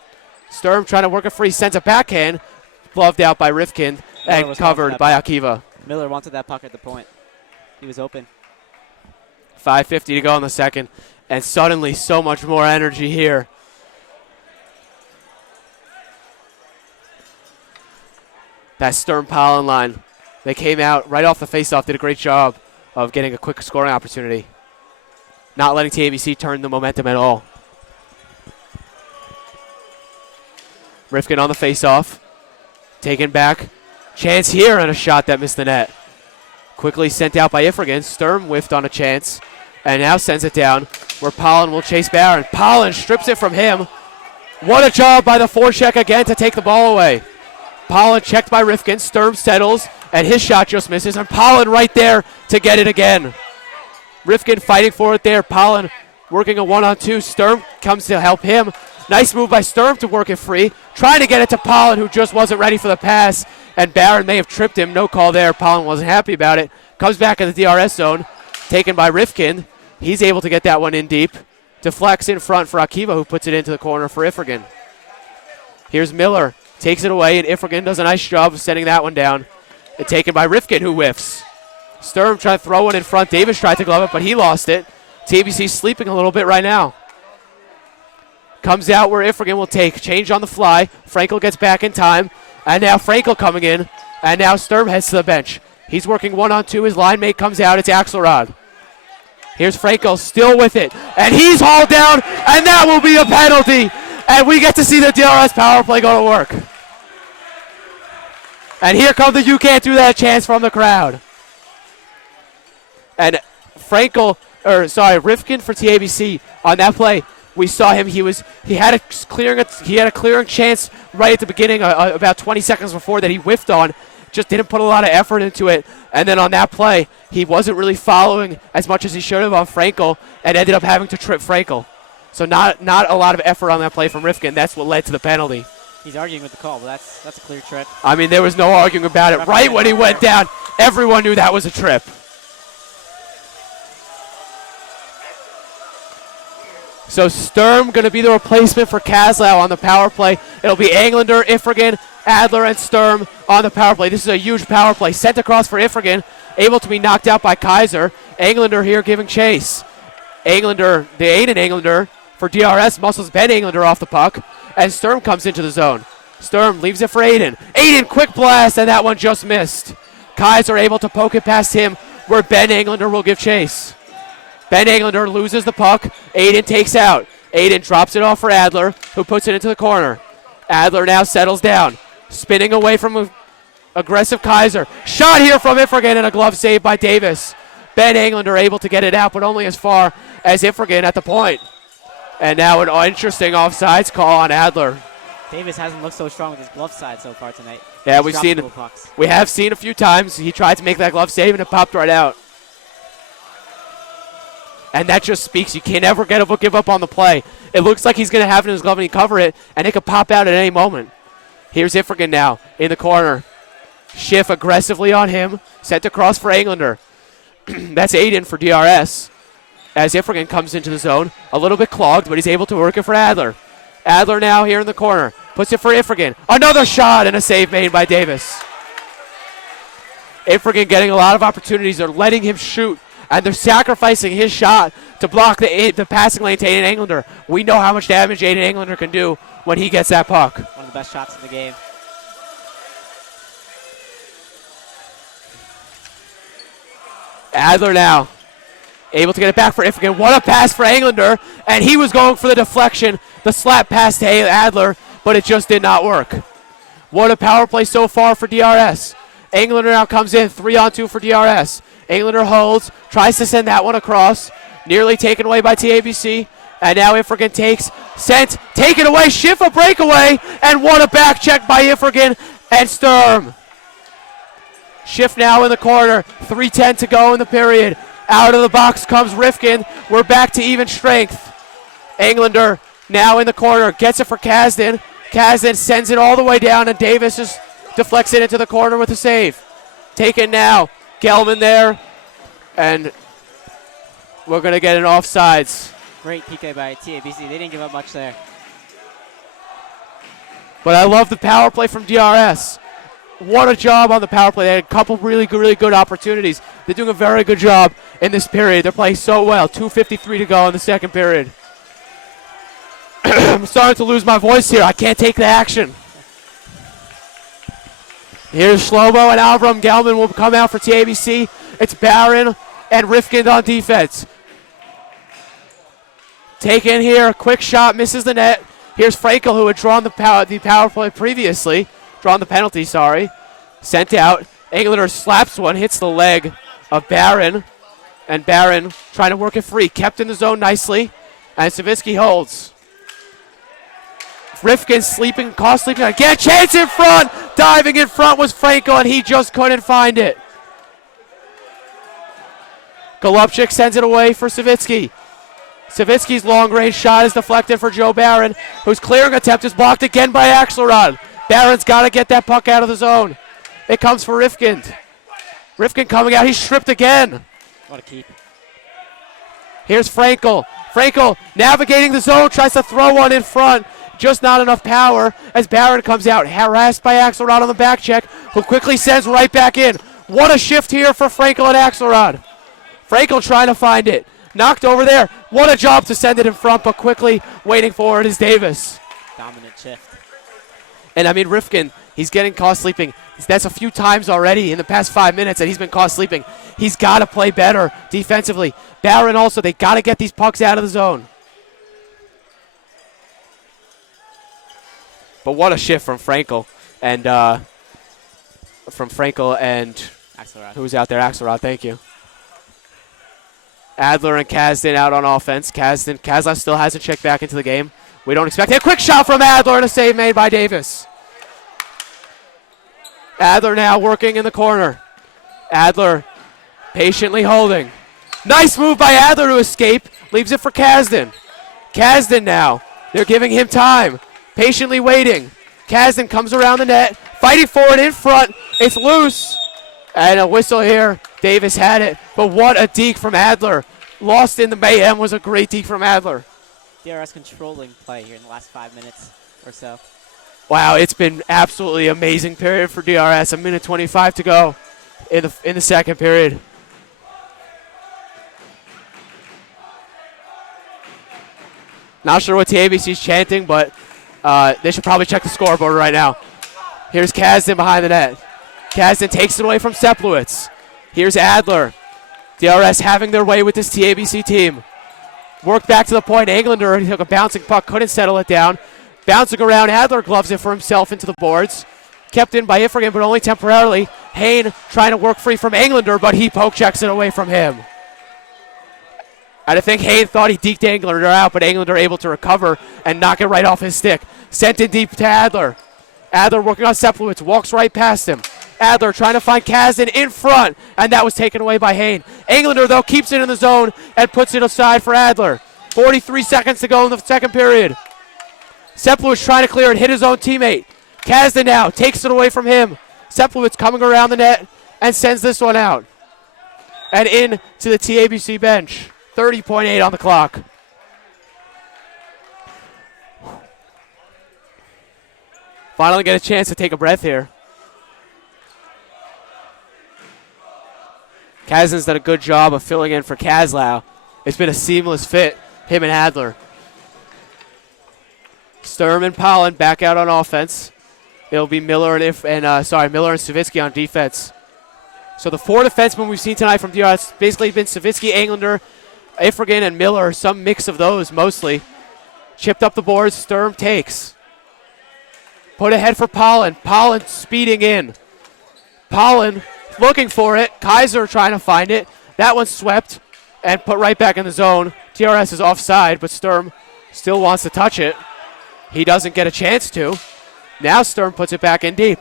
Sturm trying to work a free, sends a backhand, gloved out by Rifkind and covered by Akiva. Miller wanted that puck at the point. He was open. 5:50 to go in the second, and suddenly so much more energy here. That Sturm Pollen line. They came out right off the faceoff, did a great job of getting a quick scoring opportunity. Not letting TABC turn the momentum at all. Rifkin on the faceoff. Taken back. Chance here and a shot that missed the net. Quickly sent out by Ifrigan. Sturm whiffed on a chance. And now sends it down where Pollen will chase Barron. Pollen strips it from him. What a job by the forecheck again to take the ball away. Pollen checked by Rifkin. Sturm settles, and his shot just misses. And Pollen right there to get it again. Rifkin fighting for it there. Pollen working a 1-on-2. Sturm comes to help him. Nice move by Sturm to work it free. Trying to get it to Pollen, who just wasn't ready for the pass. And Barron may have tripped him. No call there. Pollen wasn't happy about it. Comes back in the DRS zone. Taken by Rifkin. He's able to get that one in deep. Deflects in front for Akiva, who puts it into the corner for Ifrigan. Here's Miller. Takes it away, and Ifrigan does a nice job of sending that one down. And taken by Rifkin, who whiffs. Sturm tried to throw one in front. Davis tried to glove it, but he lost it. TABC sleeping a little bit right now. Comes out where Ifrigan will take. Change on the fly. Frankel gets back in time. And now Frankel coming in. And now Sturm heads to the bench. He's working 1-on-2. His line mate comes out. It's Axelrod. Here's Frankel still with it. And he's hauled down. And that will be a penalty. And we get to see the DRS power play go to work. And here comes the "you can't do that" chance from the crowd. And Rifkin for TABC on that play. We saw him. He had a clearing chance right at the beginning, about 20 seconds before that he whiffed on. Just didn't put a lot of effort into it. And then on that play, he wasn't really following as much as he should have on Frankel, and ended up having to trip Frankel. So not a lot of effort on that play from Rifkin. That's what led to the penalty. He's arguing with the call, but that's a clear trip. I mean, there was no arguing about it. Right when he went down, everyone knew that was a trip. So Sturm going to be the replacement for Kaslau on the power play. It'll be Englander, Ifrigan, Adler, and Sturm on the power play. This is a huge power play. Sent across for Ifrigan, able to be knocked out by Kaiser. Englander here giving chase. Englander, the Aiden Englander for DRS, muscles Ben Englander off the puck, and Sturm comes into the zone. Sturm leaves it for Aiden. Aiden, quick blast, and that one just missed. Kaiser able to poke it past him, where Ben Englander will give chase. Ben Englander loses the puck. Aiden takes out. Aiden drops it off for Adler, who puts it into the corner. Adler now settles down, spinning away from aggressive Kaiser. Shot here from Ifrigan and a glove save by Davis. Ben Englander able to get it out, but only as far as Ifrigan at the point. And now an interesting offsides call on Adler. Davis hasn't looked so strong with his glove side so far tonight. Yeah, Pucks. we have seen a few times he tried to make that glove save and it popped right out. And that just speaks. You can't ever give up on the play. It looks like he's going to have it in his glove and he cover it, and it could pop out at any moment. Here's Ifrigan now in the corner. Schiff aggressively on him. Sent across for Englander. That's Aiden for DRS. As Ifrigan comes into the zone. A little bit clogged, but he's able to work it for Adler. Adler now here in the corner. Puts it for Ifrigan. Another shot and a save made by Davis. Ifrigan getting a lot of opportunities. They're letting him shoot, and they're sacrificing his shot to block the passing lane to Aiden Englander. We know how much damage Aiden Englander can do when he gets that puck. One of the best shots in the game. Adler now able to get it back for Ifrigan. What a pass for Englander, and he was going for the deflection, the slap pass to Adler, but it just did not work. What a power play so far for DRS. Englander now comes in, 3-on-2 for DRS. Englander holds, tries to send that one across, nearly taken away by TABC, and now Ifrigan takes, sent, taken away, Schiff a breakaway, and what a back check by Ifrigan and Sturm. Schiff now in the corner, 3:10 to go in the period. Out of the box comes Rifkin. We're back to even strength. Englander now in the corner, gets it for Kasdan. Kasdan sends it all the way down, and Davis just deflects it into the corner with a save. Taken now, Gelman there, and we're going to get an offsides. Great PK by TABC. They didn't give up much there. But I love the power play from DRS. What a job on the power play. They had a couple really good opportunities. They're doing a very good job in this period. They're playing so well. 2:53 to go in the second period. I'm starting to lose my voice here. I can't take the action. Here's Shlomo and Avram Gelman will come out for TABC. It's Barron and Rifkin on defense. Taken here, quick shot, misses the net. Here's Frankel, who had drawn the power play previously. Drawn the penalty, sorry. Sent out. Englander slaps one, hits the leg of Barron. And Barron trying to work it free. Kept in the zone nicely. And Savitsky holds. Rifkin sleeping, sleeping again. Chance in front. Diving in front was Frankel, and he just couldn't find it. Golubchik sends it away for Savitsky. Savitsky's long-range shot is deflected for Joe Barron, whose clearing attempt is blocked again by Axelrod. Barron's got to get that puck out of the zone. It comes for Rifkin. Rifkin coming out. He's stripped again. What a keep. Here's Frankel. Frankel navigating the zone, tries to throw one in front. Just not enough power as Barron comes out. Harassed by Axelrod on the back check, who quickly sends right back in. What a shift here for Frankel and Axelrod. Frankel trying to find it. Knocked over there. What a job to send it in front, but quickly waiting for it is Davis. Dominant shift. And I mean, Rifkin, he's getting caught sleeping. That's a few times already in the past 5 minutes that he's been caught sleeping. He's got to play better defensively. Barron also, they got to get these pucks out of the zone. But what a shift from Frankel and Axelrod. Who's out there? Axelrod, thank you. Adler and Kasdan out on offense. Kasdan still hasn't checked back into the game. We don't expect it. A quick shot from Adler and a save made by Davis. Adler now working in the corner. Adler patiently holding. Nice move by Adler to escape. Leaves it for Kasdan. Kasdan now. They're giving him time. Patiently waiting. Kasdan comes around the net. Fighting for it in front. It's loose. And a whistle here. Davis had it. But what a deke from Adler. Lost in the mayhem was a great deke from Adler. DRS controlling play here in the last 5 minutes or so. Wow, it's been absolutely amazing period for DRS. A minute 25 to go in the second period. Not sure what TABC's chanting, but They should probably check the scoreboard right now. Here's Kasdan behind the net. Kasdan takes it away from Seplowitz. Here's Adler. DRS having their way with this TABC team. Worked back to the point. Englander, he took a bouncing puck, couldn't settle it down. Bouncing around, Adler gloves it for himself into the boards. Kept in by Ifrigan, but only temporarily. Hain trying to work free from Englander, but he poke checks it away from him. And I think Hain thought he deked Englander out, but Englander able to recover and knock it right off his stick. Sent it deep to Adler. Adler working on Seplowitz, walks right past him. Adler trying to find Kasdan in front, and that was taken away by Hain. Englander, though, keeps it in the zone and puts it aside for Adler. 43 seconds to go in the second period. Seplowitz trying to clear it, hit his own teammate. Kasdan now takes it away from him. Seplowitz coming around the net and sends this one out. And in to the TABC bench. 30.8 on the clock. Finally get a chance to take a breath here. Kasdan's done a good job of filling in for Kaslau. It's been a seamless fit, him and Adler. Sturm and Pollen back out on offense. It'll be Miller and Savitsky on defense. So the four defensemen we've seen tonight from DRS basically been Savitsky, Englander, Ifrigan, and Miller. Some mix of those mostly. Chipped up the boards. Sturm takes. Put ahead for Pollen. Pollen speeding in. Pollen looking for it. Kaiser trying to find it. That one's swept and put right back in the zone. TRS is offside, but Sturm still wants to touch it. He doesn't get a chance to. Now Sturm puts it back in deep.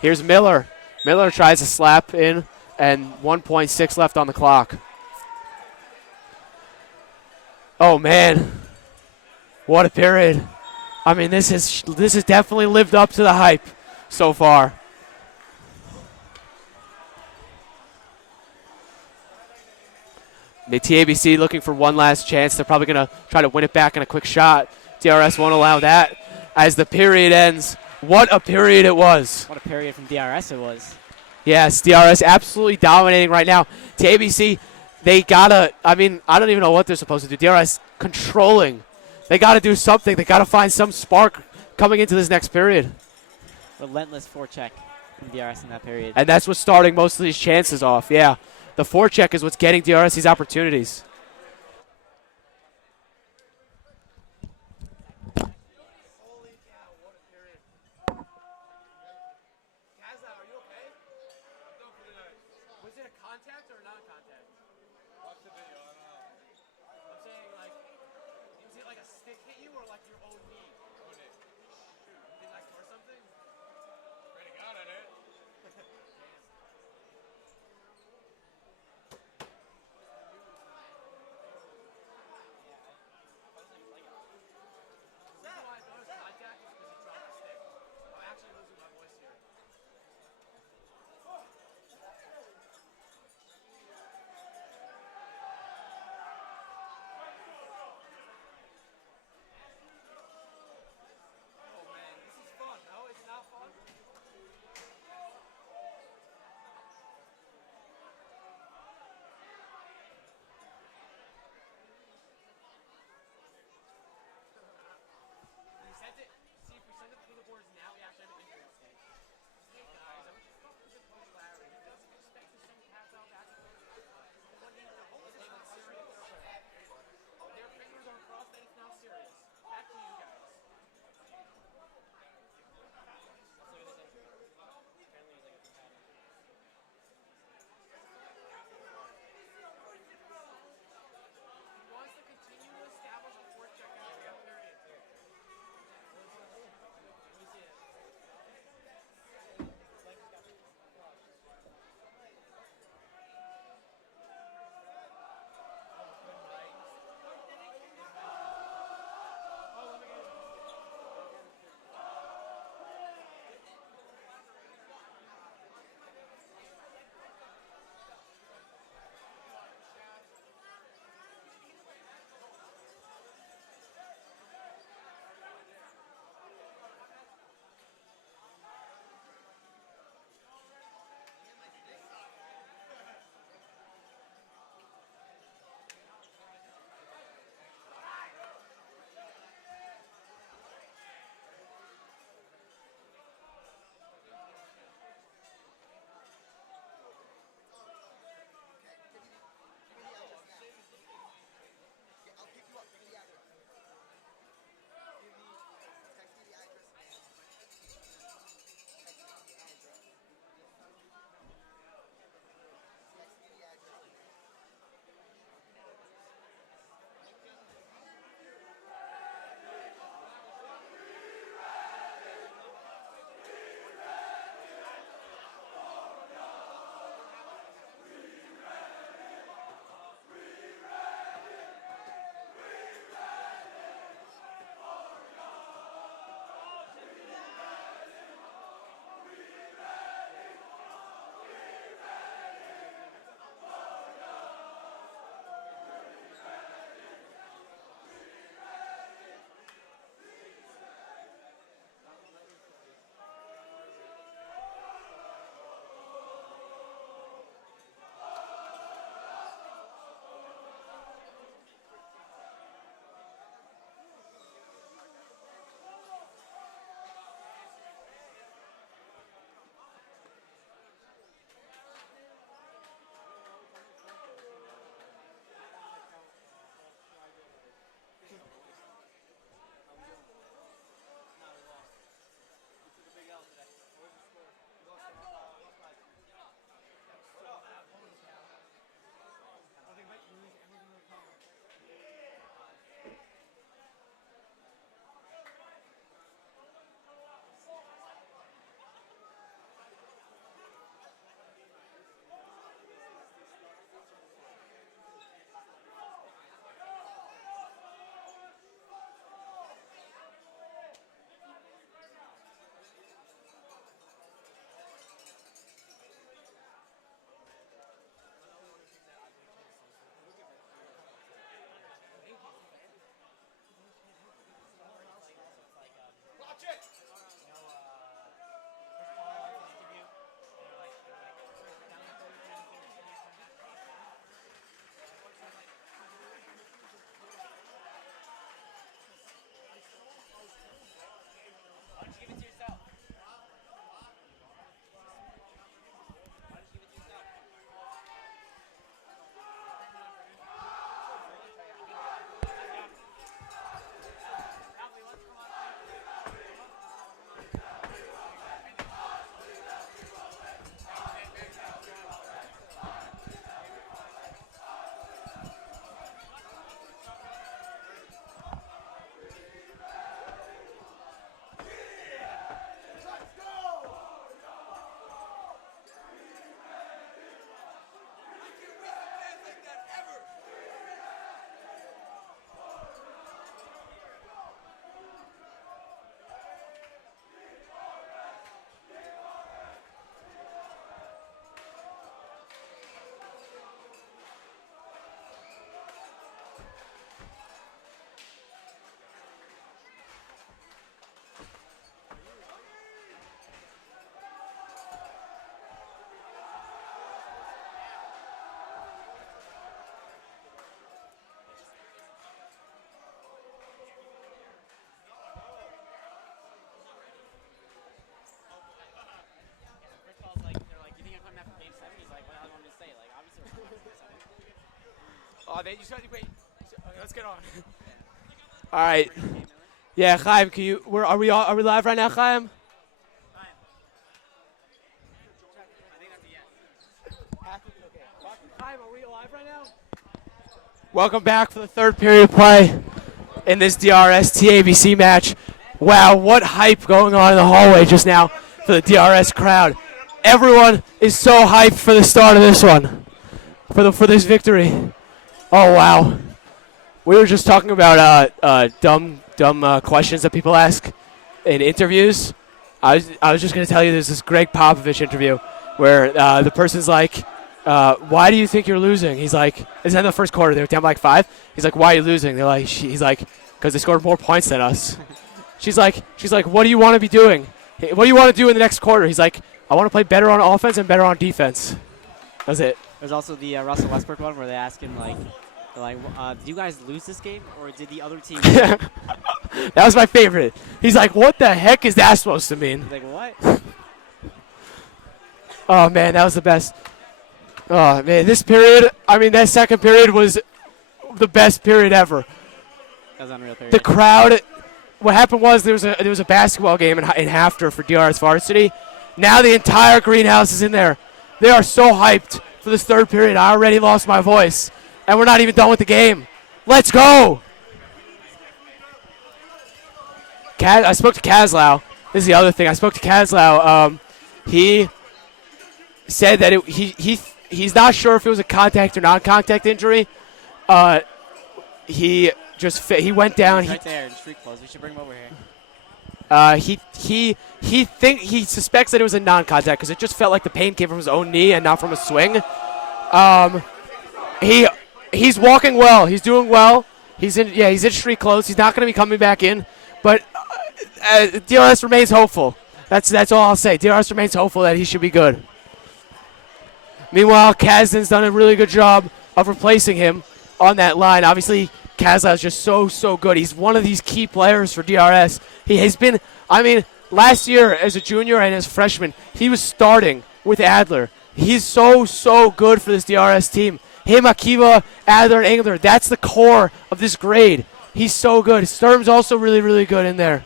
Here's Miller. Miller tries to slap in, and 1.6 left on the clock. Oh, man. What a period. I mean, this has definitely lived up to the hype so far. The TABC looking for one last chance. They're probably going to try to win it back in a quick shot. DRS won't allow that as the period ends. What a period it was. What a period from DRS it was. Yes, DRS absolutely dominating right now. TABC, they gotta, I don't even know what they're supposed to do. DRS controlling. They gotta do something. They gotta find some spark coming into this next period. Relentless forecheck from DRS in that period. And that's what's starting most of these chances off, yeah. The forecheck is what's getting DRS these opportunities. Oh, you said, wait. Okay, let's get on. All right. Yeah, Chaim, are we live right now, Chaim? Chaim, are we live right now? Welcome back for the third period of play in this DRS TABC match. Wow, what hype going on in the hallway just now for the DRS crowd. Everyone is so hyped for the start of this one, for this victory. Oh, wow. We were just talking about dumb questions that people ask in interviews. I was just going to tell you there's this Greg Popovich interview where the person's like, why do you think you're losing? He's like, is that in the first quarter? They were down by like 5. He's like, why are you losing? He's like, because they scored more points than us. She's like, what do you want to be doing? What do you want to do in the next quarter? He's like, I want to play better on offense and better on defense. That's it. There's also the Russell Westbrook one where they ask him did you guys lose this game or did the other team? That was my favorite. He's like, what the heck is that supposed to mean? He's like, what? Oh, man, that was the best. Oh, man, that second period was the best period ever. That was unreal period. The crowd, what happened was there was a basketball game in after for DRS Varsity. Now the entire greenhouse is in there. They are so hyped for this third period. I already lost my voice, and we're not even done with the game. Let's go! I spoke to Kazlau. This is the other thing. I spoke to Kazlau. He said that he's not sure if it was a contact or non-contact injury. He went down. He's right there in street clothes. We should bring him over here. He suspects that it was a non-contact because it just felt like the pain came from his own knee and not from a swing. He's walking well. He's doing well. He's in street clothes. He's not going to be coming back in, but DRS remains hopeful. That's all I'll say. DRS remains hopeful that he should be good. Meanwhile, Kazdan's done a really good job of replacing him on that line. Obviously, Kazla is just so good. He's one of these key players for DRS. He has been, last year as a junior and as a freshman, he was starting with Adler. He's so good for this DRS team. Him, Akiva, Adler, and Engler, that's the core of this grade. He's so good. Sturm's also really good in there.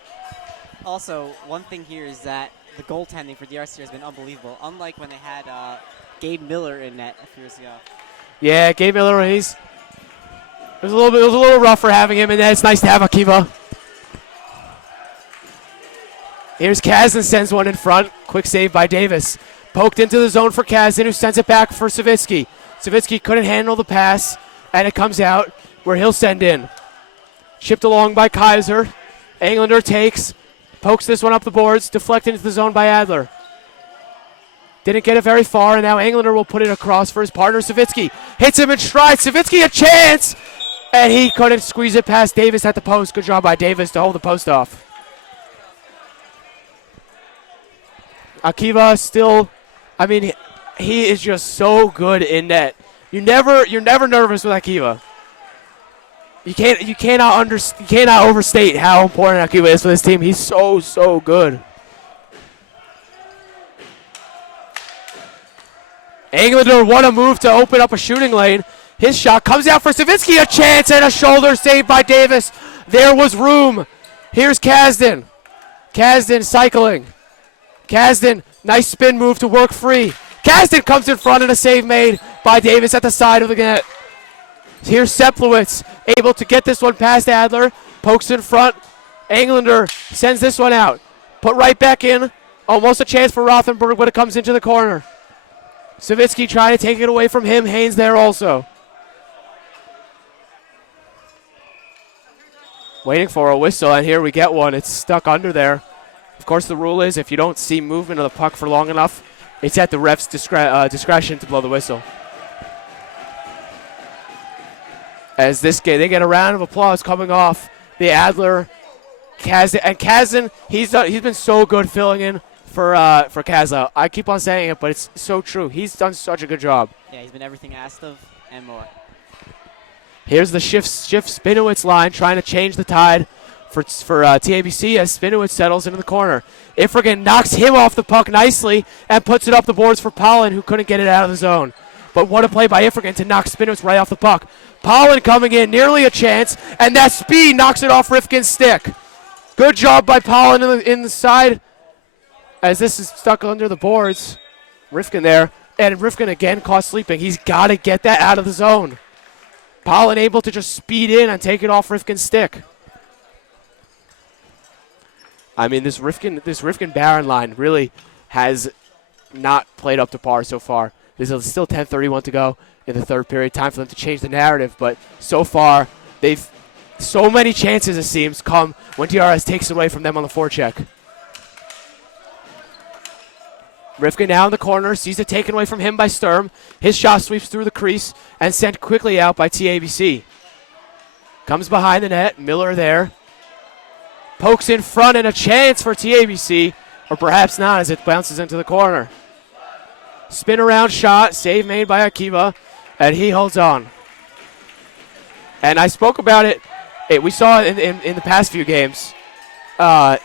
Also, one thing here is that the goaltending for DRS here has been unbelievable. Unlike when they had Gabe Miller in net a few years ago. Yeah, Gabe Miller, it was a little rough for having him in there. It's nice to have Akiva. Here's Kazdan, sends one in front. Quick save by Davis. Poked into the zone for Kazdan, who sends it back for Savitsky. Savitsky couldn't handle the pass, and it comes out where he'll send in. Chipped along by Kaiser. Englander takes, pokes this one up the boards, deflected into the zone by Adler. Didn't get it very far, and now Englander will put it across for his partner, Savitsky. Hits him in stride. Savitsky a chance! And he couldn't squeeze it past Davis at the post. Good job by Davis to hold the post off. Akiva still, he is just so good in net. You're never nervous with Akiva. You cannot overstate how important Akiva is for this team. He's so good. Englander, what a move to open up a shooting lane. His shot comes out for Savitsky, a chance and a shoulder save by Davis. There was room. Here's Kazdan. Kazdan cycling. Kazdan, nice spin move to work free. Kazdan comes in front and a save made by Davis at the side of the net. Here's Seplowitz, able to get this one past Adler. Pokes in front. Englander sends this one out. Put right back in. Almost a chance for Rothenberg when it comes into the corner. Savitsky trying to take it away from him. Haynes there also. Waiting for a whistle, and here we get one. It's stuck under there. Of course, the rule is if you don't see movement of the puck for long enough, it's at the ref's discretion to blow the whistle. As this game, they get a round of applause coming off the Adler. Kazdan, he's been so good filling in for Kazla. I keep on saying it, but it's so true. He's done such a good job. Yeah, he's been everything asked of and more. Here's the shift Spinowitz line trying to change the tide for TABC as Spinowitz settles into the corner. Ifrigan knocks him off the puck nicely and puts it up the boards for Pollen, who couldn't get it out of the zone. But what a play by Ifrigan to knock Spinowitz right off the puck. Pollen coming in, nearly a chance, and that speed knocks it off Rifkin's stick. Good job by Pollen in the side as this is stuck under the boards. Rifkin there, and Rifkin again caught sleeping. He's got to get that out of the zone. Pollen able to just speed in and take it off Rifkin's stick. I mean, this Rifkin Baron line really has not played up to par so far. There's still 10:31 to go in the third period. Time for them to change the narrative, but so far they've so many chances, it seems, come when DRS takes it away from them on the forecheck. Rifkin now in the corner, sees it taken away from him by Sturm. His shot sweeps through the crease and sent quickly out by TABC. Comes behind the net, Miller there. Pokes in front and a chance for TABC, or perhaps not as it bounces into the corner. Spin around shot, save made by Akiva, and he holds on. And I spoke about it. We saw it in the past few games. DRS,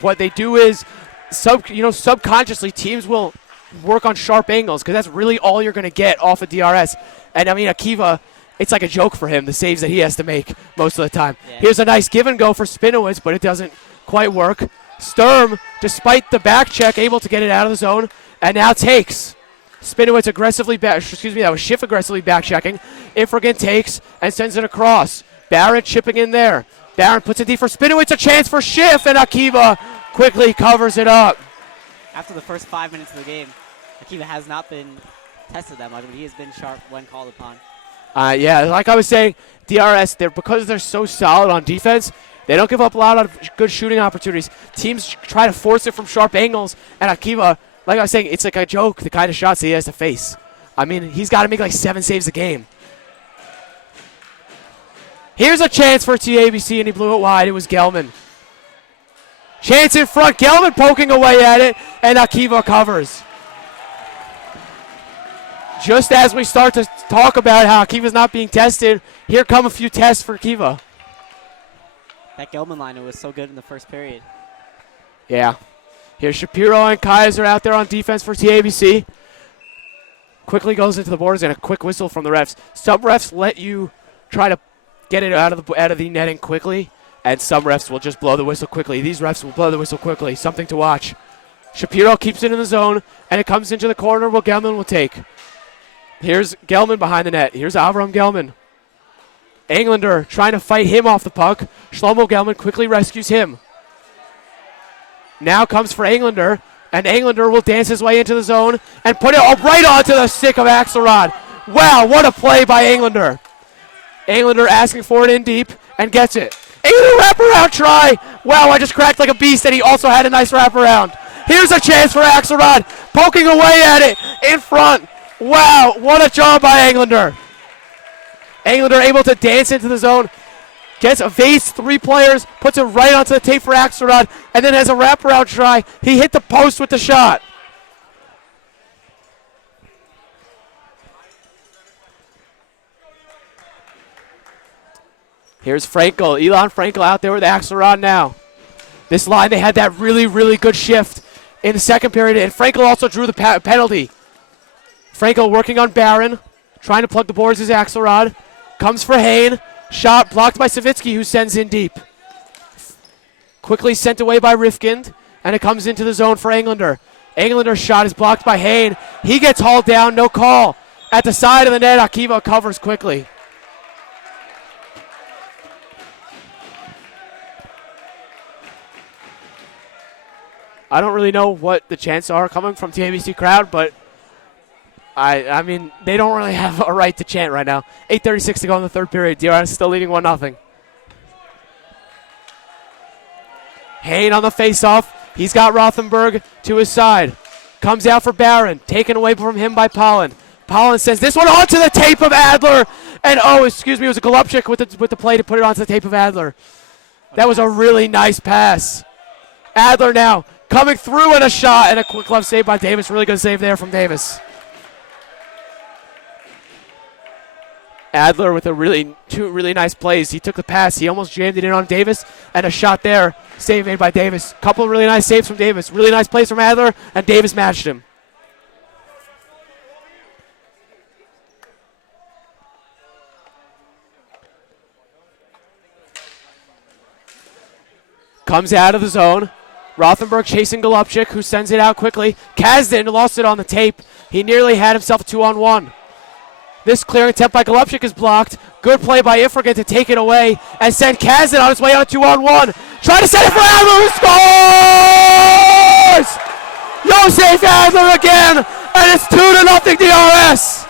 what they do is subconsciously teams will work on sharp angles because that's really all you're going to get off of DRS. And I mean, Akiva, it's like a joke for him, the saves that he has to make most of the time. Yeah. Here's a nice give and go for Spinowitz, but it doesn't quite work. Sturm, despite the back check, able to get it out of the zone, and now takes. Spinowitz aggressively that was Schiff aggressively back checking. Ifrigan takes and sends it across. Barron chipping in there. Barron puts it deep for Spinowitz, a chance for Schiff, and Akiva quickly covers it up. After the first 5 minutes of the game, Akiva has not been tested that much, but he has been sharp when called upon. Yeah, like I was saying, DRS, because they're so solid on defense, they don't give up a lot of good shooting opportunities. Teams try to force it from sharp angles, and Akiva, like I was saying, it's like a joke, the kind of shots he has to face. I mean, he's got to make like 7 saves a game. Here's a chance for TABC, and he blew it wide. It was Gelman. Chance in front, Gelman poking away at it, and Akiva covers. Just as we start to talk about how Akiva's not being tested, here come a few tests for Akiva. That Gelman liner was so good in the first period. Yeah. Here's Shapiro and Kaiser out there on defense for TABC. Quickly goes into the borders and a quick whistle from the refs. Some refs let you try to get it out of the netting quickly, and some refs will just blow the whistle quickly. These refs will blow the whistle quickly. Something to watch. Shapiro keeps it in the zone, and it comes into the corner where Gelman will take. Here's Gelman behind the net. Here's Avram Gelman. Englander trying to fight him off the puck. Shlomo Gelman quickly rescues him. Now comes for Englander, and Englander will dance his way into the zone and put it right onto the stick of Axelrod. Wow, what a play by Englander. Englander asking for it in deep and gets it. Englander wraparound try. Wow, I just cracked like a beast, and he also had a nice wraparound. Here's a chance for Axelrod, poking away at it in front. Wow, what a job by Englander. Englander able to dance into the zone, evades 3 players, puts it right onto the tape for Axelrod, and then has a wraparound try. He hit the post with the shot. Here's Frankel, Elon Frankel out there with Axelrod now. This line, they had that really, really good shift in the second period, and Frankel also drew the penalty. Frankel working on Barron, trying to plug the boards as Axelrod. Comes for Hain. Shot blocked by Savitsky, who sends in deep. Quickly sent away by Rifkind, and it comes into the zone for Englander. Englander's shot is blocked by Hain. He gets hauled down, no call. At the side of the net, Akiva covers quickly. I don't really know what the chances are coming from TABC crowd, but I mean, they don't really have a right to chant right now. 8:36 to go in the third period. DRS still leading 1-0. Hain on the faceoff. He's got Rothenberg to his side. Comes out for Barron. Taken away from him by Pollen. Pollen sends this one onto the tape of Adler. And, it was a Golubchik with the play to put it onto the tape of Adler. That was a really nice pass. Adler now coming through and a shot and a quick glove save by Davis. Really good save there from Davis. Adler with two really nice plays. He took the pass. He almost jammed it in on Davis, and a shot there. Save made by Davis. Couple of really nice saves from Davis. Really nice plays from Adler, and Davis matched him. Comes out of the zone. Rothenberg chasing Golubchik, who sends it out quickly. Kazdan lost it on the tape. He nearly had himself a 2-on-1. This clearing attempt by Golubchik is blocked. Good play by Ifrigan to take it away and send Kazdan on his way on a 2-on-1. Try to set it for Adler, who scores! Josef Adler again, and it's 2-0 DRS.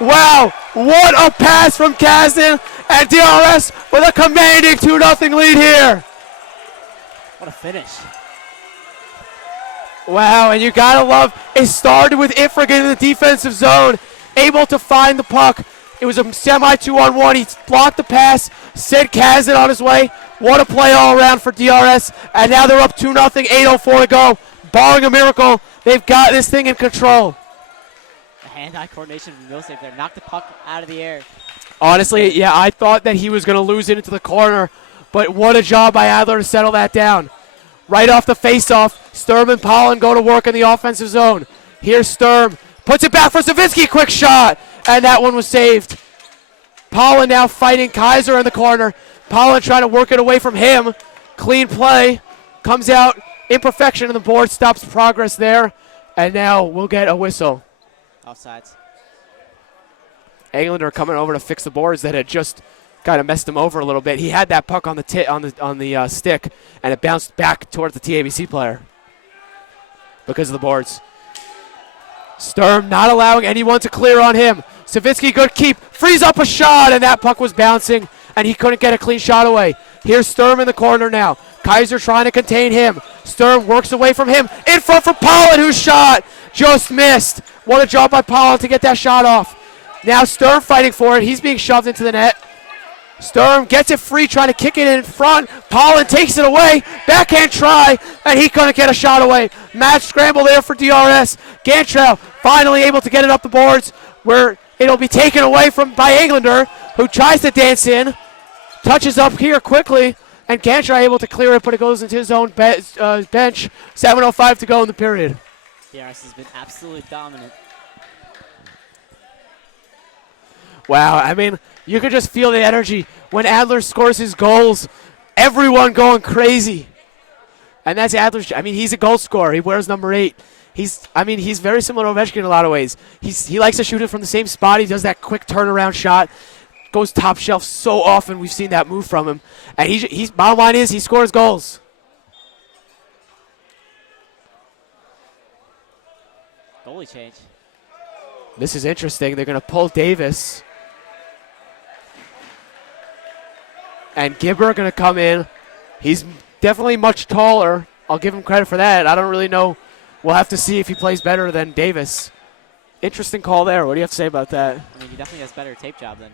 Wow, what a pass from Kazdan, and DRS with a commanding 2-0 lead here. What a finish. Wow, and you gotta love, it started with Ifrigan in the defensive zone, able to find the puck. It was a semi 2-on-1. He blocked the pass, sent Kazdan on his way. What a play all around for DRS. And now they're up 2-0, 8:04 to go. Barring a miracle, they've got this thing in control. The hand-eye coordination from Josef there. Knocked the puck out of the air. Honestly, yeah, I thought that he was going to lose it into the corner, but what a job by Adler to settle that down. Right off the face-off, Sturm and Pollen go to work in the offensive zone. Here's Sturm, puts it back for Savitsky, quick shot, and that one was saved. Pollen now fighting Kaiser in the corner. Pollen trying to work it away from him. Clean play, comes out, imperfection, and the board stops progress there, and now we'll get a whistle. Offsides. Englander coming over to fix the boards that had just kind of messed him over a little bit. He had that puck on the stick, and it bounced back towards the TABC player because of the boards. Sturm not allowing anyone to clear on him. Savitsky, good keep, frees up a shot, and that puck was bouncing, and he couldn't get a clean shot away. Here's Sturm in the corner now. Kaiser trying to contain him. Sturm works away from him. In front for Pollen, whose shot just missed. What a job by Pollen to get that shot off. Now Sturm fighting for it. He's being shoved into the net. Sturm gets it free, trying to kick it in front. Pollen takes it away. Backhand try, and he couldn't get a shot away. Match scramble there for DRS. Gantrow finally able to get it up the boards, where it'll be taken away by Englander, who tries to dance in. Touches up here quickly, and Gantrow able to clear it, but it goes into his own bench. 7:05 to go in the period. DRS has been absolutely dominant. Wow, I mean, you could just feel the energy when Adler scores his goals. Everyone going crazy. And that's Adler's. I mean, he's a goal scorer. He wears number 8. He's very similar to Ovechkin in a lot of ways. He likes to shoot it from the same spot. He does that quick turnaround shot. Goes top shelf so often. We've seen that move from him. And he's bottom line is he scores goals. Goalie change. This is interesting. They're going to pull Davis. And Gibber going to come in. He's definitely much taller. I'll give him credit for that. I don't really know. We'll have to see if he plays better than Davis. Interesting call there. What do you have to say about that? I mean, he definitely has better tape job than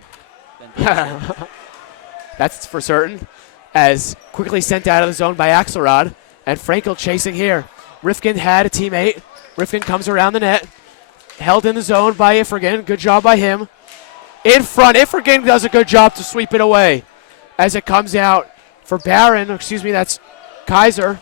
That's for certain. As quickly sent out of the zone by Axelrod. And Frankel chasing here. Rifkin had a teammate. Rifkin comes around the net. Held in the zone by Ifrigan. Good job by him. In front, Ifrigan does a good job to sweep it away. As it comes out for Barron. Excuse me, that's Kaiser.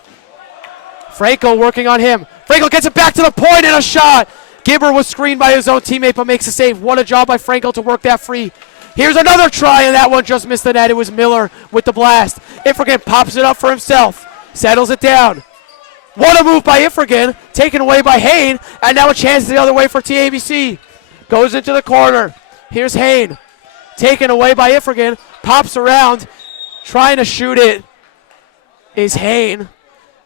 Frankel working on him. Frankel gets it back to the point and a shot. Gibber was screened by his own teammate but makes a save. What a job by Frankel to work that free. Here's another try, and that one just missed the net. It was Miller with the blast. Ifrigan pops it up for himself. Settles it down. What a move by Ifrigan. Taken away by Hain. And now a chance the other way for TABC. Goes into the corner. Here's Hain. Taken away by Ifrigan. Pops around. Trying to shoot it is Hain.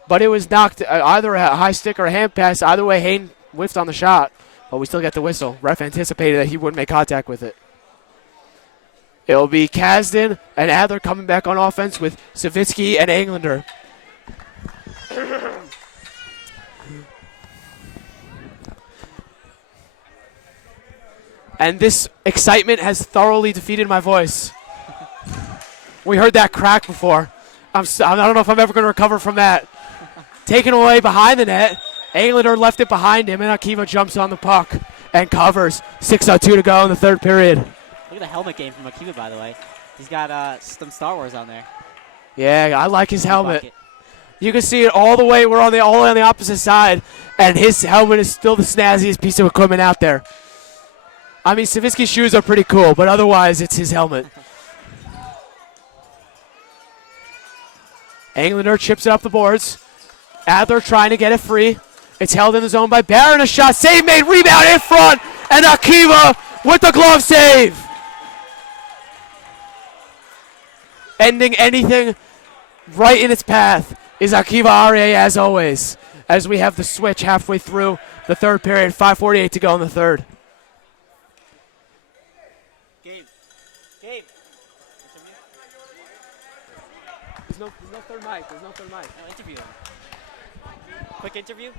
But it was knocked either a high stick or a hand pass. Either way, Hain whiffed on the shot. But we still get the whistle. Ref anticipated that he wouldn't make contact with it. It'll be Kazdan and Adler coming back on offense with Savitsky and Englander. And this excitement has thoroughly defeated my voice. We heard that crack before. I don't know if I'm ever going to recover from that. Taken away behind the net. Englander left it behind him, and Akiva jumps on the puck and covers. 6:02 to go in the third period. Look at the helmet game from Akiva, by the way. He's got some Star Wars on there. Yeah, I like his helmet. Bucket. You can see it all the way. We're all the way on the opposite side, and his helmet is still the snazziest piece of equipment out there. I mean, Savitsky's shoes are pretty cool, but otherwise it's his helmet. Englander chips it up the boards. Adler trying to get it free. It's held in the zone by Barron. A shot, save made, rebound in front, and Akiva with the glove save. Ending anything right in its path is Akiva Arye, as always, as we have the switch halfway through the third period. 5:48 to go in the third. Gabe. There's no third mic. There's no third mic. No, interview. Quick interview.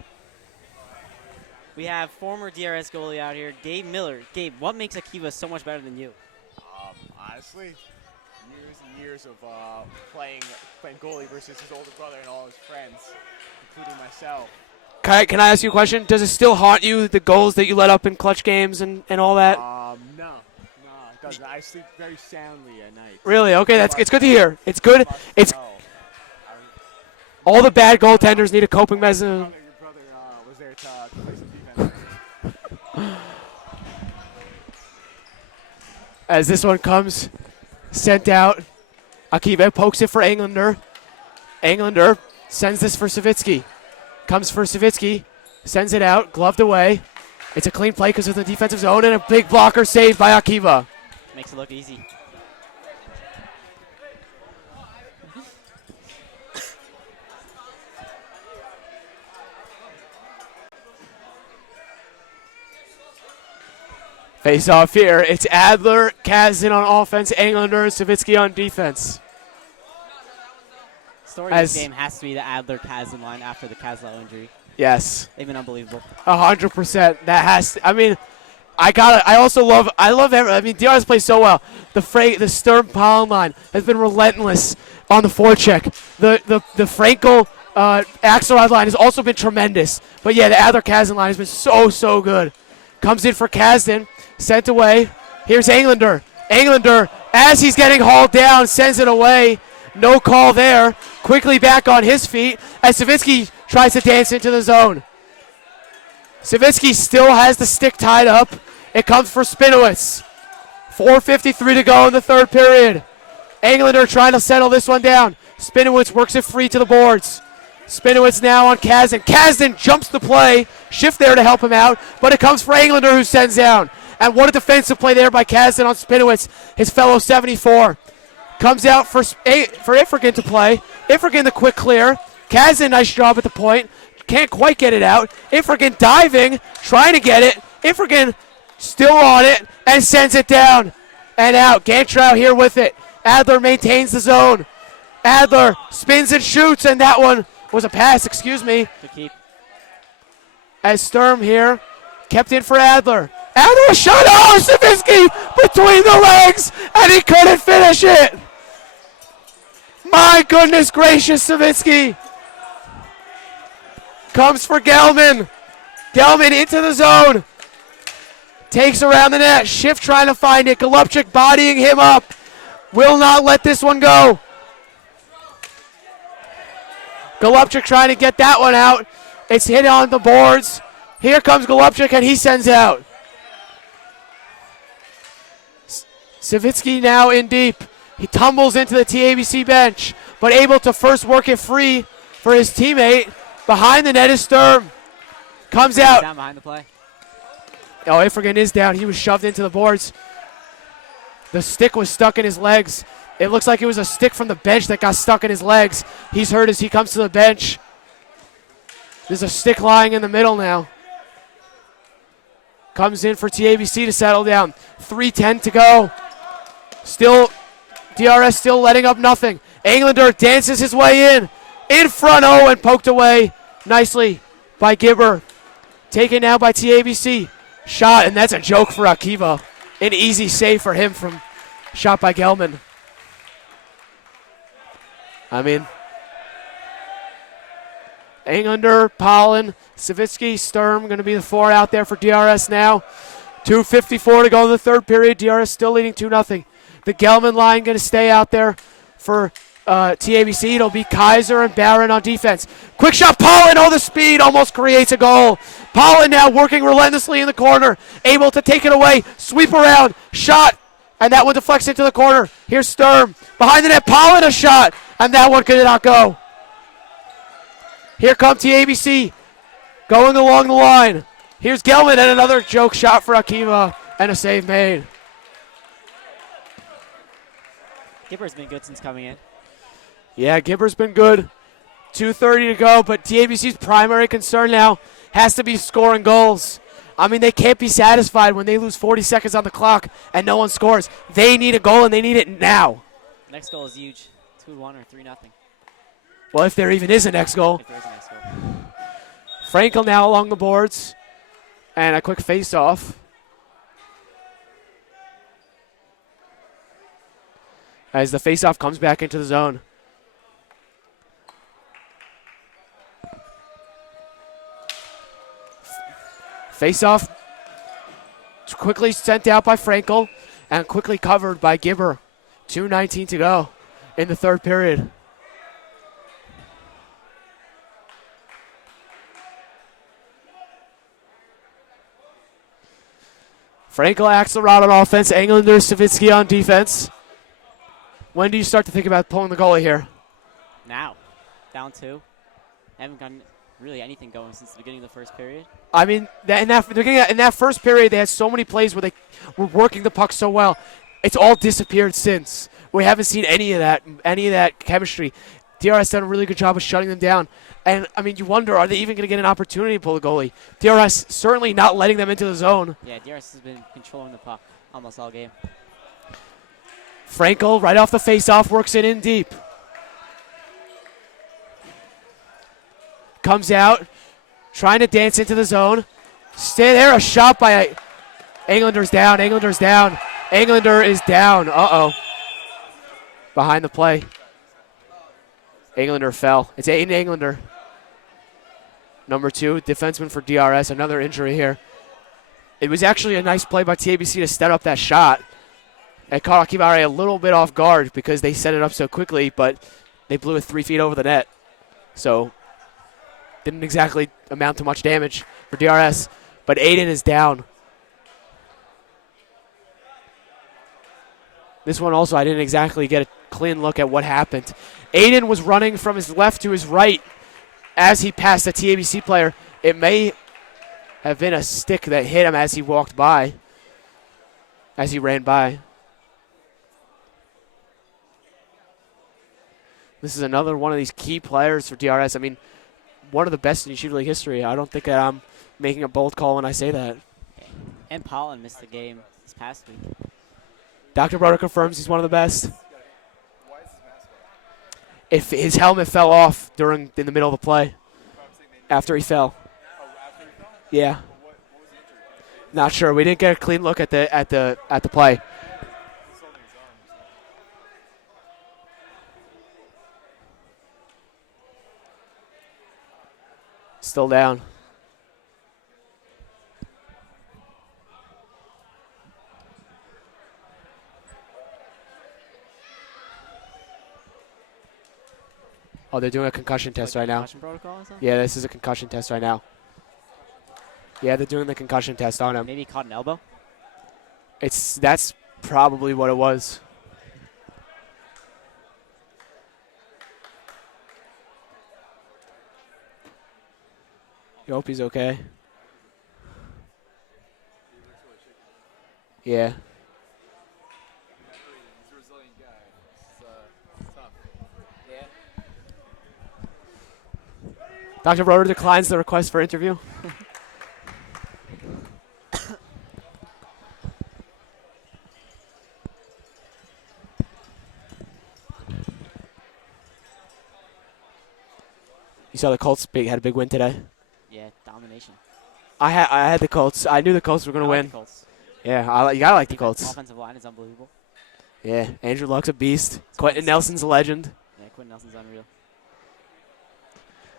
We have former DRS goalie out here, Gabe Miller. Gabe, what makes Akiva so much better than you? Honestly, years and years of playing goalie versus his older brother and all his friends, including myself. Can I ask you a question? Does it still haunt you, the goals that you let up in clutch games and all that? No, it doesn't. I sleep very soundly at night. Really? Okay, it's good to hear. It's good. It's all the bad goaltenders need a coping mechanism. Your brother was there to play some defense. As this one comes, sent out. Akiva pokes it for Englander. Englander sends this for Savitsky. Comes for Savitsky, sends it out, gloved away. It's a clean play because of the defensive zone, and a big blocker saved by Akiva. Makes it look easy. Face off here. It's Adler, Kazin on offense, Englander, and Savitsky on defense. Story of this game has to be the Adler-Kazin line after the Kazlow injury. Yes. They've been unbelievable. 100%. That has to, I mean, DRS plays so well. The Sturm Pollen line has been relentless on the forecheck. The Frankel Axelrod line has also been tremendous. But yeah, the Adler Kazin line has been so good. Comes in for Kazin, sent away. Here's Englander. Englander, as he's getting hauled down, sends it away. No call there. Quickly back on his feet as Savitsky tries to dance into the zone. Savitsky still has the stick tied up. It comes for Spinowitz. 4:53 to go in the third period. Englander trying to settle this one down. Spinowitz works it free to the boards. Spinowitz now on Kazin. Kazin jumps the play. Shift there to help him out, but it comes for Englander, who sends down. And what a defensive play there by Kazin on Spinowitz, his fellow 74. Comes out for Ifrigan to play. Ifrigan the quick clear. Kazin, nice job at the point. Can't quite get it out. Ifrigan diving, trying to get it. Ifrigan still on it and sends it down and out. Gantrow here with it. Adler maintains the zone. Adler spins and shoots, and that one was a pass, excuse me. Good keep. As Sturm here, kept in for Adler. Adler shot, oh, Savitsky between the legs, and he couldn't finish it. My goodness gracious, Savitsky. Comes for Gelman. Gelman into the zone. Takes around the net. Schiff trying to find it. Golubchik bodying him up. Will not let this one go. Golubchik trying to get that one out. It's hit on the boards. Here comes Golubchik, and he sends out. Savitsky now in deep. He tumbles into the TABC bench, but able to first work it free for his teammate. Behind the net is Sturm. Comes out. Down behind the play. Oh, Ifrigan is down. He was shoved into the boards. The stick was stuck in his legs. It looks like it was a stick from the bench that got stuck in his legs. He's hurt as he comes to the bench. There's a stick lying in the middle now. Comes in for TABC to settle down. 3:10 to go. Still, DRS still letting up nothing. Englander dances his way in. In front, oh, and poked away nicely by Gibber. Taken now by TABC. Shot, and that's a joke for Akiva. An easy save for him from shot by Gelman. I mean, Englander, Pollen, Savitsky, Sturm going to be the four out there for DRS now. 2:54 to go in the third period. DRS still leading 2-0. The Gelman line going to stay out there for TABC. It'll be Kaiser and Barron on defense. Quick shot, Pollen, oh, the speed almost creates a goal. Pollen now working relentlessly in the corner, able to take it away, sweep around, shot, and that one deflects into the corner. Here's Sturm. Behind the net, Pollen a shot, and that one could not go. Here come TABC going along the line. Here's Gelman and another joke shot for Akiva and a save made. Gibber's been good since coming in. Yeah, Gibber's been good. 2:30 to go, but TABC's primary concern now has to be scoring goals. I mean, they can't be satisfied when they lose 40 seconds on the clock and no one scores. They need a goal, and they need it now. Next goal is huge. 2-1 or 3-0. Well, if there even is a next goal. If there is a next goal. Frankel now along the boards. And a quick face-off. As the face-off comes back into the zone. Face-off quickly sent out by Frankel and quickly covered by Gibber. 2:19 to go in the third period. Frankel, Axelrod on offense, Englander, Savitsky on defense. When do you start to think about pulling the goalie here? Now. Down 2. Haven't gotten really anything going since the beginning of the first period. I mean, in that first period, they had so many plays where they were working the puck so well. It's all disappeared since. We haven't seen any of that chemistry. DRS done a really good job of shutting them down. And, I mean, you wonder, are they even going to get an opportunity to pull the goalie? DRS certainly not letting them into the zone. Yeah, DRS has been controlling the puck almost all game. Frankel, right off the face-off, works it in deep. Comes out, trying to dance into the zone. Stay there, a shot by Englander's down, Englander is down, uh-oh. Behind the play. Englander fell. It's Aiden Englander. Number 2, defenseman for DRS, another injury here. It was actually a nice play by TABC to set up that shot. It caught Akibare a little bit off guard because they set it up so quickly, but they blew it 3 feet over the net. So, didn't exactly amount to much damage for DRS, but Aiden is down. This one also, I didn't exactly get a clean look at what happened. Aiden was running from his left to his right as he passed a TABC player. It may have been a stick that hit him as he walked by, as he ran by. This is another one of these key players for DRS. I mean, one of the best in Yeshiva League history. I don't think that I'm making a bold call when I say that. And Pollen missed the game this past week. Dr. Broder confirms he's one of the best. If his helmet fell off in the middle of the play, after he fell. Yeah. Not sure. We didn't get a clean look at the play. Still down. Oh, they're doing a concussion test right now. Concussion protocol or something? Yeah, this is a concussion test right now. Yeah, they're doing the concussion test on him. Maybe he caught an elbow? That's probably what it was. You hope he's okay. Yeah. Dr. Broder declines the request for interview. You saw the Colts had a big win today. Yeah, domination. I had the Colts. I knew the Colts were going to win. The Colts. Yeah, you gotta like the Colts. Offensive line is unbelievable. Yeah, Andrew Luck's a beast. Quentin Nelson's a legend. Yeah, Quentin Nelson's unreal.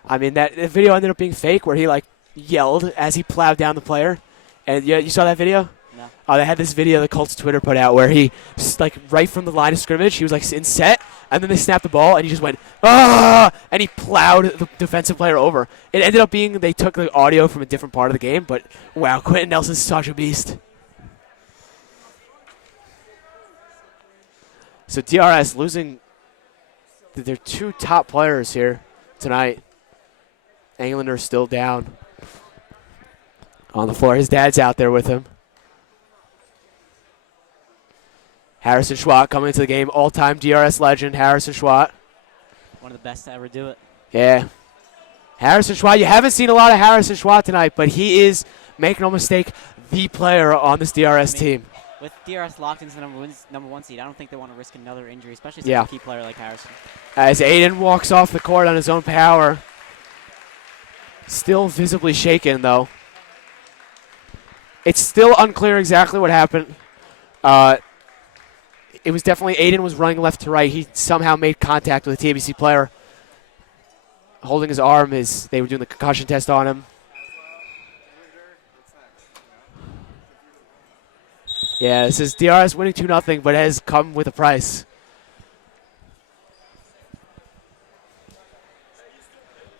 I mean, that video ended up being fake where he, yelled as he plowed down the player. And you saw that video? No. Oh, they had this video the Colts Twitter put out where he, right from the line of scrimmage, he was, in set, and then they snapped the ball, and he just went, ah! And he plowed the defensive player over. It ended up being they took the audio from a different part of the game, but, wow, Quentin Nelson's such a beast. So DRS losing their 2 top players here tonight. Englander's still down on the floor. His dad's out there with him. Harrison Schwat coming into the game. All-time DRS legend, Harrison Schwat. One of the best to ever do it. Yeah. Harrison Schwat. You haven't seen a lot of Harrison Schwat tonight, but he is, make no mistake, the player on this DRS team. With DRS locked into the number one seed, I don't think they want to risk another injury, especially such Yeah. a key player like Harrison. As Aiden walks off the court on his own power. Still visibly shaken, though. It's still unclear exactly what happened. It was definitely Aiden was running left to right. He somehow made contact with a TABC player. Holding his arm as they were doing the concussion test on him. Yeah, this is DRS winning 2-0, but it has come with a price.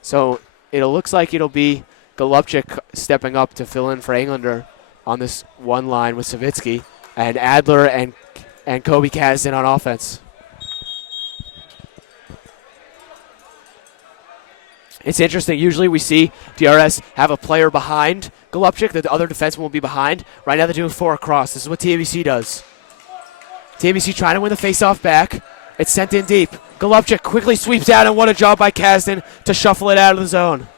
So it looks like it'll be Golubchik stepping up to fill in for Englander on this one line with Savitsky, and Adler and Kobe Kasdan on offense. It's interesting. Usually we see DRS have a player behind Golubchik. The other defenseman will be behind. Right now they're doing 4 across. This is what TABC does. TABC trying to win the faceoff back. It's sent in deep. Golubchik quickly sweeps out, and what a job by Kasdan to shuffle it out of the zone.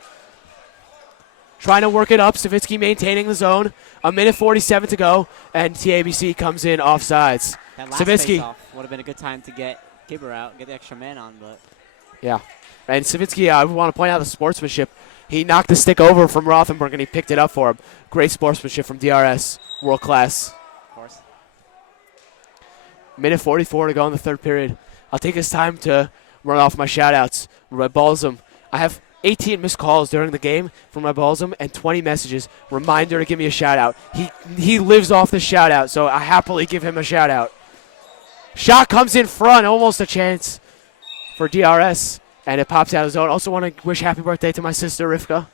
Trying to work it up. Savitsky maintaining the zone. 1:47 to go, and TABC comes in offsides. That last Savitsky face-off would have been a good time to get Gibber out, get the extra man on, but Yeah. And Savitsky, I want to point out the sportsmanship. He knocked the stick over from Rothenberg, and he picked it up for him. Great sportsmanship from DRS. World class. of course. 1:44 to go in the third period. I'll take this time to run off my shout-outs. Red Balsam. I have 18 missed calls during the game from Red Balsam and 20 messages. Reminder to give me a shout-out. He lives off the shout-out, so I happily give him a shout-out. Shot comes in front. Almost a chance for DRS. And it pops out of the zone. Also want to wish happy birthday to my sister Rivka,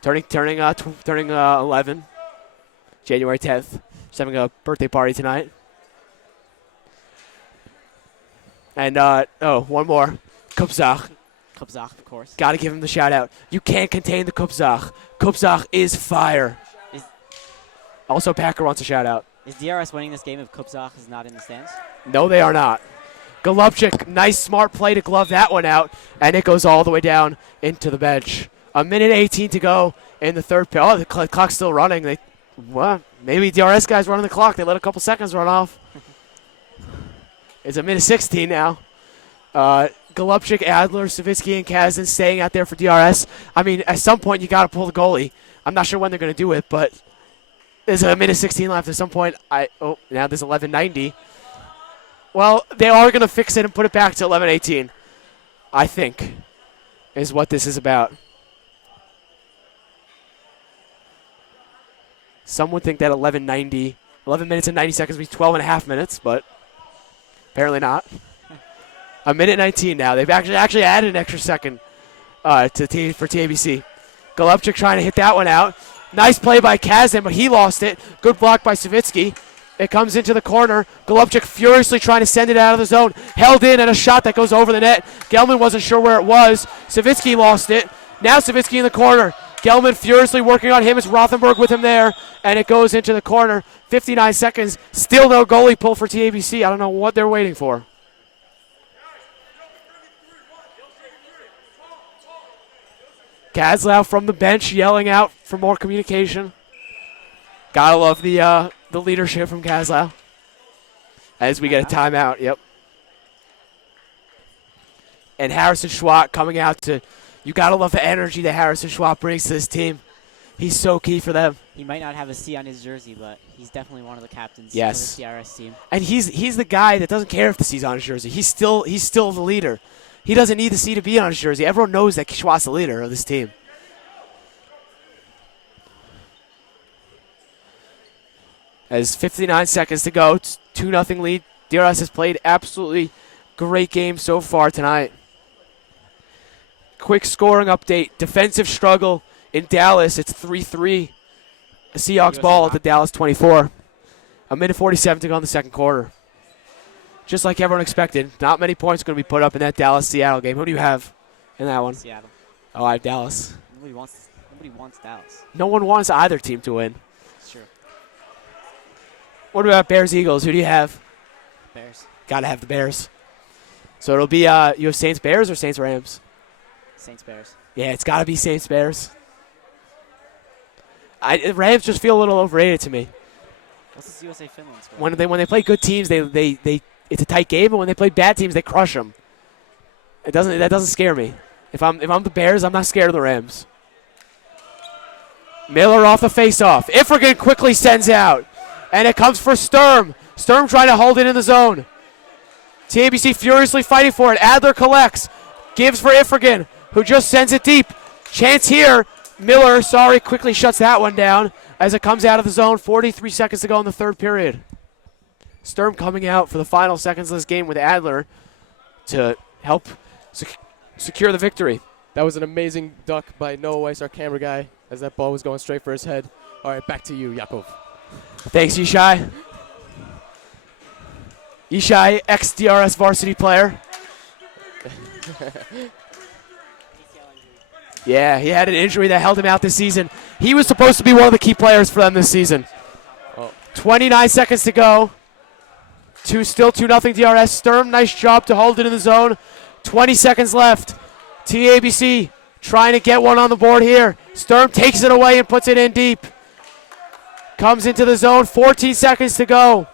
turning 11, January 10th. She's having a birthday party tonight. And one more, Kupzach. Kupzach, of course. Got to give him the shout out. You can't contain the Kupzach. Kupzach is fire. Also, Packer wants a shout out. Is DRS winning this game if Kupzach is not in the stands? No, they are not. Golubchik, nice smart play to glove that one out, and it goes all the way down into the bench. 1:18 to go in the third period. Oh, the clock's still running. Maybe DRS guys running the clock. They let a couple seconds run off. It's 1:16 now. Golubchik, Adler, Savitsky, and Kasdan staying out there for DRS. I mean, at some point you got to pull the goalie. I'm not sure when they're going to do it, but there's 1:16 left. At some point, now there's 11:90. Well, they are going to fix it and put it back to 11:18, I think, is what this is about. Some would think that 11 minutes and 90 seconds would be 12 and a half minutes, but apparently not. 1:19 now. They've actually added an extra second for TABC. Golubchik trying to hit that one out. Nice play by Kasdan, but he lost it. Good block by Savitsky. It comes into the corner. Golubchik furiously trying to send it out of the zone. Held in, and a shot that goes over the net. Gelman wasn't sure where it was. Savitsky lost it. Now Savitsky in the corner. Gelman furiously working on him. It's Rothenberg with him there, and it goes into the corner. 59 seconds. Still no goalie pull for TABC. I don't know what they're waiting for. Gazlow from the bench yelling out for more communication. Gotta love the leadership from Gazlow. As we get a timeout, yep. And Harrison Schwat coming out to, you gotta love the energy that Harrison Schwat brings to this team. He's so key for them. He might not have a C on his jersey, but he's definitely one of the captains Yes. for the DRS team. And he's the guy that doesn't care if the C's on his jersey. He's still the leader. He doesn't need the C to be on his jersey. Everyone knows that Schwat's the leader of this team. As 59 seconds to go, 2-0 lead. DRS has played absolutely great game so far tonight. Quick scoring update. Defensive struggle in Dallas. It's 3-3. A Seahawks ball at the Dallas 24. 1:47 to go in the second quarter. Just like everyone expected, not many points going to be put up in that Dallas-Seattle game. Who do you have in that one? Seattle. Oh, I have Dallas. Nobody wants Dallas. No one wants either team to win. It's true. What about Bears-Eagles? Who do you have? Bears. Got to have the Bears. So it'll be, you have Saints-Bears or Saints-Rams? Saints Bears. Yeah, it's got to be Saints-Bears. Rams just feel a little overrated to me. What's this USA Finland score? When they play good teams, they it's a tight game, and when they play bad teams, they crush them. That doesn't scare me. If I'm the Bears, I'm not scared of the Rams. Miller off the face-off. Ifrigan quickly sends out, and it comes for Sturm. Sturm trying to hold it in the zone. TABC furiously fighting for it. Adler collects, gives for Ifrigan, who just sends it deep. Chance here. Miller, quickly shuts that one down as it comes out of the zone. 43 seconds to go in the third period. Sturm coming out for the final seconds of this game with Adler to help secure the victory. That was an amazing duck by Noah Weiss, our camera guy, as that ball was going straight for his head. All right, back to you, Yakov. Thanks, Yishai. Yishai, ex-DRS varsity player. Yeah, he had an injury that held him out this season. He was supposed to be one of the key players for them this season. 29 seconds to go. Still 2-0 DRS. Sturm, nice job to hold it in the zone. 20 seconds left. TABC trying to get one on the board here. Sturm takes it away and puts it in deep. Comes into the zone. 14 seconds to go.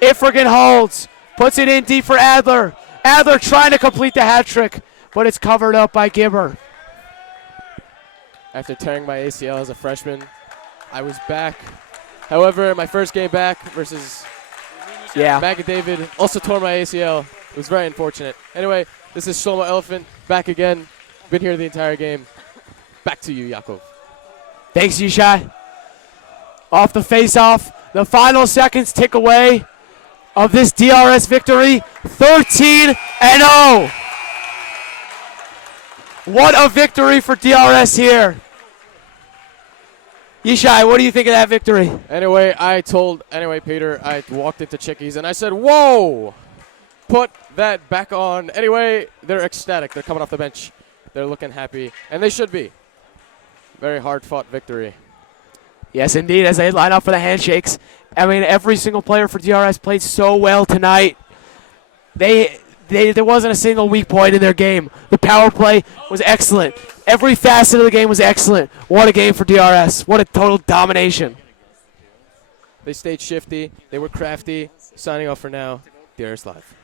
Ifrigan holds. Puts it in deep for Adler. Adler trying to complete the hat trick, but it's covered up by Gibber. After tearing my ACL as a freshman, I was back. However, my first game back versus McAdavid also tore my ACL. It was very unfortunate. Anyway, this is Shlomo Elephant back again. Been here the entire game. Back to you, Yakov. Thanks, Yishai. Off the face-off, the final seconds tick away of this DRS victory. 13-0. What a victory for DRS here. Yishai, what do you think of that victory? Anyway, Peter, I walked into Chickies and I said, whoa, put that back on. Anyway, they're ecstatic. They're coming off the bench. They're looking happy, and they should be. Very hard-fought victory. Yes, indeed, as they line up for the handshakes. I mean, every single player for DRS played so well tonight. There wasn't a single weak point in their game. The power play was excellent. Every facet of the game was excellent. What a game for DRS. What a total domination. They stayed shifty. They were crafty. Signing off for now. DRS Live.